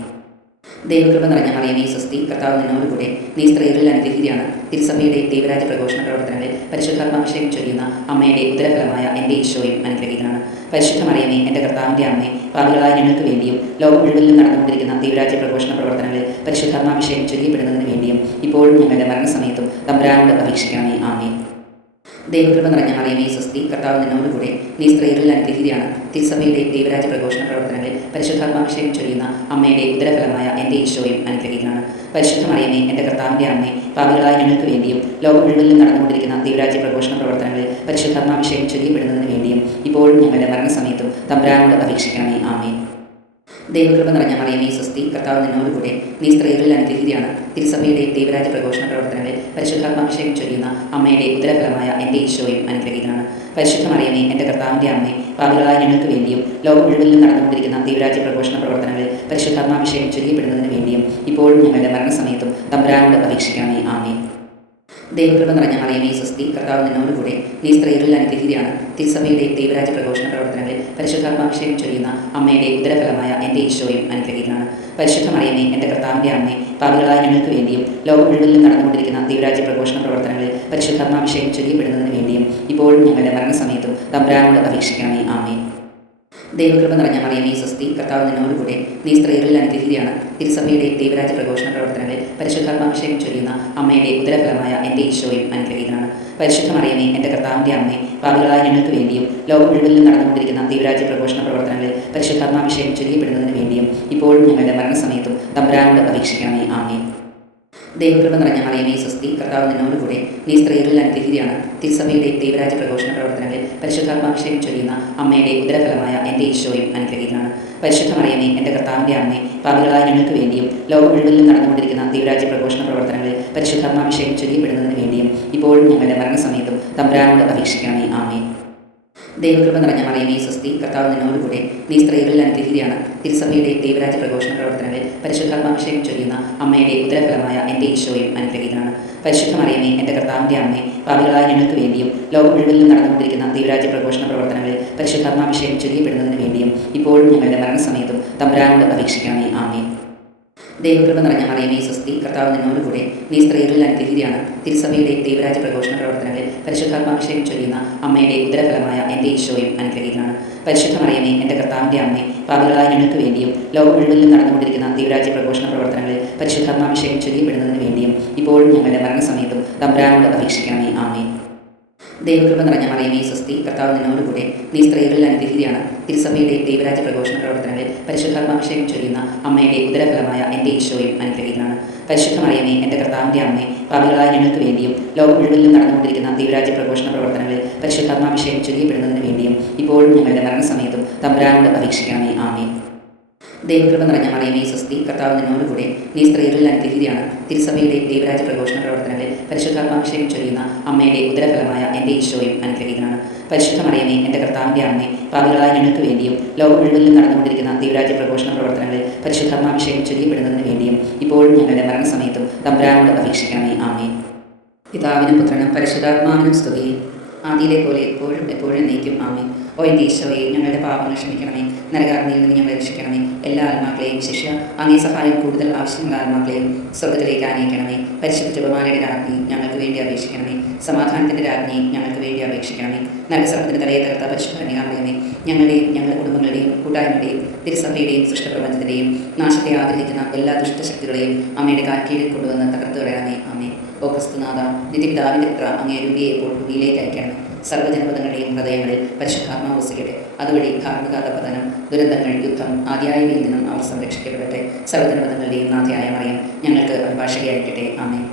ദൈവകൃപ നിറഞ്ഞ മറിയമേ സ്വസ്തി, കർത്താവ് നിന്നോടുകൂടെ, നീ സ്ത്രീകളിൽ അനുഗ്രഹീതയാണ്. തിരുസഭയുടെ ദൈവരാജ്യ പ്രഘോഷണ പ്രവർത്തനങ്ങളിൽ പരിശുദ്ധാത്മാഭിഷേകം ചൊരിയുന്ന അമ്മയുടെ ഉദരഫലമായ എൻ്റെ ഈശോയും അനുഗ്രഹീതനാണ്. പരിശുദ്ധ മറിയമേ, എൻ്റെ കർത്താവിൻ്റെ അമ്മേ, പാപികളായ ഞങ്ങൾക്ക് വേണ്ടിയും ലോകം മുഴുവനിലും നടന്നുകൊണ്ടിരിക്കുന്ന ദൈവരാജ്യ പ്രഘോഷണ പ്രവർത്തനങ്ങളിൽ പരിശുദ്ധാത്മാഭിഷേകം ചൊരിയപ്പെടുന്നതിന് വേണ്ടിയും ഇപ്പോഴും ഞങ്ങളുടെ മരണസമയത്തും തമ്പുരാനോട് അപേക്ഷിക്കണമേ. ആമേൻ. ദൈവകൃപ നിറഞ്ഞ മറിയമേ സ്വസ്തി, കർത്താവ് നിന്നോടുകൂടെ, നീ സ്ത്രീകളിൽ അനുഗ്രഹീതയാണ്. തിരുസഭയുടെ ദൈവരാജ്യ പ്രഘോഷണ പ്രവർത്തനങ്ങളിൽ പരിശുദ്ധാത്മാഭിഷേകം ചൊരിയുന്ന അമ്മയുടെ ഉദരഫലമായ എൻ്റെ ഈശോയും അനുഗ്രഹീതനാണ്. പരിശുദ്ധ മറിയമേ, എൻ്റെ കർത്താവിൻ്റെ അമ്മേ, പാപികളായ ഞങ്ങൾക്ക് വേണ്ടിയും ലോകം മുഴുവനിലും നടന്നുകൊണ്ടിരിക്കുന്ന ദൈവരാജ്യ പ്രഘോഷണ പ്രവർത്തനങ്ങളിൽ പരിശുദ്ധാത്മാഭിഷേകം ചൊരിയപ്പെടുന്നതിന് വേണ്ടിയും ഇപ്പോഴും ഞങ്ങളുടെ മരണസമയത്തും തമ്പുരാനോട് അപേക്ഷിക്കണമേ. ആമേൻ. ദൈവകൃപ നിറഞ്ഞ മറിയമേ സ്വസ്തി, കർത്താവ് നിന്നോടുകൂടെ, നീ സ്ത്രീകളിൽ അനുഗ്രഹീതയാണ്. തിരുസഭയുടെ ദൈവരാജ്യ പ്രഘോഷണ പ്രവർത്തനങ്ങളിൽ പരിശുദ്ധാത്മാഭിഷേകം ചൊരിയുന്ന അമ്മയുടെ ഉദരഫലമായ എൻ്റെ ഈശോയും അനുഗ്രഹീതനാണ്. പരിശുദ്ധ മറിയമേ, എൻ്റെ കർത്താവിൻ്റെ അമ്മേ, പാപികളായ ഞങ്ങൾക്ക് വേണ്ടിയും ലോകം മുഴുവനിലും നടന്നുകൊണ്ടിരിക്കുന്ന ദൈവരാജ്യ പ്രഘോഷണ പ്രവർത്തനങ്ങളിൽ പരിശുദ്ധാത്മാഭിഷേകം ചൊരിയപ്പെടുന്നതിന് വേണ്ടിയും ഇപ്പോഴും ഞങ്ങളുടെ മരണസമയത്തും തമ്പുരാനോട് അപേക്ഷിക്കണമേ. ആമേൻ. ദൈവകൃപ നിറഞ്ഞ മറിയമേ സ്വസ്തി, കർത്താവ് നിന്നോടുകൂടെ, നീ സ്ത്രീകളിൽ അനുഗ്രഹീതയാണ്. തിരുസഭയുടെ ദൈവരാജ്യ പ്രഘോഷണ പ്രവർത്തനങ്ങളിൽ പരിശുദ്ധാത്മാഭിഷേകം ചൊരിയുന്ന അമ്മയുടെ ഉദരഫലമായ എൻ്റെ ഈശോയും അനുഗ്രഹീതനാണ്. പരിശുദ്ധ മറിയമേ, എൻ്റെ കർത്താവിൻ്റെ അമ്മേ, പാപികളായ ഞങ്ങൾക്ക് വേണ്ടിയും ലോകം മുഴുവനിലും നടന്നുകൊണ്ടിരിക്കുന്ന ദൈവരാജ്യ പ്രഘോഷണ പ്രവർത്തനങ്ങളിൽ പരിശുദ്ധാത്മാഭിഷേകം ചൊരിയപ്പെടുന്നതിന് വേണ്ടിയും ഇപ്പോഴും ഞങ്ങളുടെ മരണസമയത്തും തമ്പുരാനോട് അപേക്ഷിക്കണമേ. ആമേൻ. ദൈവകൃപ നിറഞ്ഞ മറിയമേ സ്വസ്തി, കർത്താവ് നിന്നോടുകൂടെ, നീ സ്ത്രീകളിൽ അനുഗ്രഹീതയാണ്. തിരുസഭയുടെ ദൈവരാജ്യ പ്രഘോഷണ പ്രവർത്തനങ്ങളിൽ പരിശുദ്ധാത്മാഭിഷേകം ചൊരിയുന്ന അമ്മയുടെ ഉദരഫലമായ എൻ്റെ ഈശോയും അനുഗ്രഹീതനാണ്. പരിശുദ്ധ മറിയമേ, എൻ്റെ കർത്താവിൻ്റെ അമ്മേ, പാപികളായ ഞങ്ങൾക്ക് വേണ്ടിയും ലോകം മുഴുവനിലും നടന്നുകൊണ്ടിരിക്കുന്ന ദൈവരാജ്യ പ്രഘോഷണ പ്രവർത്തനങ്ങളിൽ പരിശുദ്ധാത്മാഭിഷേകം ചൊരിയപ്പെടുന്നതിന് വേണ്ടിയും ഇപ്പോഴും ഞങ്ങളുടെ മരണസമയത്തും തമ്പുരാനോട് അപേക്ഷിക്കണമേ. ആമേൻ. ദൈവകൃപ നിറഞ്ഞ മറിയമേ സ്വസ്തി, കർത്താവ് നിന്നോടുകൂടെ, നീ സ്ത്രീകളിൽ അനുഗ്രഹീതയാണ്. തിരുസഭയുടെ ദൈവരാജ്യ പ്രഘോഷണ പ്രവർത്തനങ്ങളിൽ പരിശുദ്ധാത്മാഭിഷേകം ചൊരിയുന്ന അമ്മയുടെ ഉദരഫലമായ എൻ്റെ ഈശോയും അനുഗ്രഹീതനാണ്. പരിശുദ്ധ മറിയമേ, എൻ്റെ കർത്താവിൻ്റെ അമ്മേ, പാപികളായ ഞങ്ങൾക്ക് വേണ്ടിയും ലോകം മുഴുവനിലും നടന്നുകൊണ്ടിരിക്കുന്ന ദൈവരാജ്യ പ്രഘോഷണ പ്രവർത്തനങ്ങളിൽ പരിശുദ്ധാത്മാഭിഷേകം ചൊരിയപ്പെടുന്നതിന് വേണ്ടിയും ഇപ്പോഴും ഞങ്ങളുടെ മരണസമയത്തും തമ്പുരാനോട് അപേക്ഷിക്കണമേ. ആമേൻ. ദൈവകൃപ നിറഞ്ഞ മറിയമേ സ്വസ്തി, കർത്താവ് നിന്നോടുകൂടെ, നീ സ്ത്രീകളിൽ അനുഗ്രഹീതയാണ്. തിരുസഭയുടെ ദൈവരാജ്യ പ്രഘോഷണ പ്രവർത്തനങ്ങളിൽ പരിശുദ്ധാത്മാഭിഷേകം ചൊരിയുന്ന അമ്മയുടെ ഉദരഫലമായ എൻ്റെ ഈശോയും അനുഗ്രഹീതനാണ്. പരിശുദ്ധ മറിയമേ, എൻ്റെ കർത്താവിൻ്റെ അമ്മേ, പാപികളായ ഞങ്ങൾക്ക് വേണ്ടിയും ലോകം മുഴുവനിലും നടന്നുകൊണ്ടിരിക്കുന്ന ദൈവരാജ്യ പ്രഘോഷണ പ്രവർത്തനങ്ങളിൽ പരിശുദ്ധാത്മാഭിഷേകം ചൊരിയപ്പെടുന്നതിന് വേണ്ടിയും ഇപ്പോഴും ഞങ്ങളുടെ മരണസമയത്തും തമ്പുരാനോട് അപേക്ഷിക്കണമേ. ആമേൻ. ദൈവകൃപ നിറഞ്ഞ മറിയമേ സ്വസ്തി, കർത്താവ് നിന്നോടുകൂടെ, നീ സ്ത്രീകളിൽ അനുഗ്രഹീതയാണ്. തിരുസഭയുടെ ദൈവരാജ്യ പ്രഘോഷണ പ്രവർത്തനങ്ങളിൽ പരിശുദ്ധാത്മാഭിഷേകം ചൊരിയുന്ന അമ്മയുടെ ഉദരഫലമായ എൻ്റെ ഈശോയും അനുഗ്രഹീതനാണ്. പരിശുദ്ധ മറിയമേ, എൻ്റെ കർത്താവിൻ്റെ അമ്മേ, പാപികളായ ഞങ്ങൾക്ക് വേണ്ടിയും ലോകം മുഴുവനിലും നടന്നുകൊണ്ടിരിക്കുന്ന ദൈവരാജ്യ പ്രഘോഷണ പ്രവർത്തനങ്ങളിൽ പരിശുദ്ധാത്മാഭിഷേകം ചൊരിയപ്പെടുന്നതിന് വേണ്ടിയും ഇപ്പോഴും ഞങ്ങളുടെ മരണസമയത്തും തമ്പുരാനോട് അപേക്ഷിക്കണമേ. ആമേൻ. ദൈവകൃപ നിറഞ്ഞ മറിയമേ സ്വസ്തി, കർത്താവ് നിന്നോടുകൂടെ, നീ സ്ത്രീകളിൽ അനുഗ്രഹീതയാണ്. തിരുസഭയുടെ ദൈവരാജ്യ പ്രഘോഷണ പ്രവർത്തനങ്ങളിൽ പരിശുദ്ധാത്മാഭിഷേകം ചൊരിയുന്ന അമ്മയുടെ ഉദരഫലമായ എൻ്റെ ഈശോയും അനുഗ്രഹീതനാണ്. പരിശുദ്ധ മറിയമേ, എൻ്റെ കർത്താവിൻ്റെ അമ്മേ, പാപികളായ ഞങ്ങൾക്ക് വേണ്ടിയും ലോകം മുഴുവനിലും നടന്നുകൊണ്ടിരിക്കുന്ന ദൈവരാജ്യ പ്രഘോഷണ പ്രവർത്തനങ്ങളിൽ പരിശുദ്ധാത്മാഭിഷേകം ചൊരിയപ്പെടുന്നതിന് വേണ്ടിയും ഇപ്പോഴും ഞങ്ങളുടെ മരണസമയത്തും തമ്പുരാനോട് അപേക്ഷിക്കണമേ. ആമേൻ. ദൈവകൃപ നിറഞ്ഞ മറിയമേ സ്വസ്തി, കർത്താവ് നിന്നോടുകൂടെ, നീ സ്ത്രീകളിൽ അനുഗ്രഹീതയാണ്. തിരുസഭയുടെ ദൈവരാജ്യ പ്രഘോഷണ പ്രവർത്തനങ്ങളിൽ പരിശുദ്ധാത്മാഭിഷേകം ചൊരിയുന്ന അമ്മയുടെ ഉദരഫലമായ എൻ്റെ ഈശോയും അനുഗ്രഹീതനാണ്. പരിശുദ്ധ മറിയമേ, എൻ്റെ കർത്താവിൻ്റെ അമ്മേ, പാപികളായ ഞങ്ങൾക്ക് വേണ്ടിയും ലോകം മുഴുവനിലും നടന്നുകൊണ്ടിരിക്കുന്ന ദൈവരാജ്യ പ്രഘോഷണ പ്രവർത്തനങ്ങളിൽ പരിശുദ്ധാത്മാഭിഷേകം ചൊരിയപ്പെടുന്നതിന് വേണ്ടിയും ഇപ്പോഴും ഞങ്ങളുടെ മരണസമയത്തും തമ്പുരാനോട് അപേക്ഷിക്കണമേ. ആമേൻ. പിതാവിനും പുത്രനും പരിശുദ്ധാത്മാവിനും സ്തുതി, ആദിയിലെ പോലെ എപ്പോഴും എപ്പോഴും നയിക്കും. ആമേൻ. ഓ എൻ്റെ ഈശോയെ, ഞങ്ങളുടെ പാപങ്ങൾ ക്ഷമിക്കണമേ, നരകാഗ്നിയിൽ നിന്ന് ഞങ്ങളെ രക്ഷിക്കണമേ. എല്ലാ ആത്മാക്കളെയും ശിക്ഷ അങ്ങേ സഹായം കൂടുതൽ ആവശ്യമുള്ള ആത്മാക്കളെയും സ്വർഗ്ഗത്തിലേക്ക് ആനയിക്കണമേ. പരിശുദ്ധ ജപമാലയുടെ രാജ്ഞി ഞങ്ങൾക്ക് വേണ്ടി അപേക്ഷിക്കണമേ. സമാധാനത്തിൻ്റെ രാജ്ഞി ഞങ്ങൾക്ക് വേണ്ടി അപേക്ഷിക്കണമേ. നരകസർപ്പത്തിന് തലയെ തകർത്ത പരിശുദ്ധ കന്യകാമറിയമേ, ഞങ്ങളുടെയും ഞങ്ങളുടെ കുടുംബങ്ങളുടെയും കൂട്ടായ്മയുടെയും തിരുസഭയുടെയും സൃഷ്ടപ്രപഞ്ചത്തിൻ്റെയും നാശത്തെ ആഗ്രഹിക്കുന്ന എല്ലാ ദുഷ്ടശക്തികളെയും അമ്മയുടെ കാൽക്കീഴിൽ കൊണ്ടുവന്ന് തകർത്ത് കളയണമേ. ആമേൻ. ഓ ക്രിസ്തുനാഥ, നിത്യപിതാവിൻ്റെ പുത്ര, അങ്ങേ രുവിയെ ഇപ്പോൾ ഭൂമിയിലേക്ക് അയക്കണമേ. സർവ്വജനപദങ്ങളുടെയും ഹൃദയങ്ങളിൽ പരിശുദ്ധാത്മാവ് വസിക്കട്ടെ. അതുവഴി ധാർമ്മികാധപതനം, ദുരന്തങ്ങൾ, യുദ്ധം ആദ്യായവയിൽ നിന്നും അവർ സംരക്ഷിക്കപ്പെടട്ടെ. സർവ്വജനപദങ്ങളുടെയും നാഥയായ മറിയം ഞങ്ങൾക്ക് അഭിഭാഷകയായിരിക്കട്ടെ. ആമേൻ.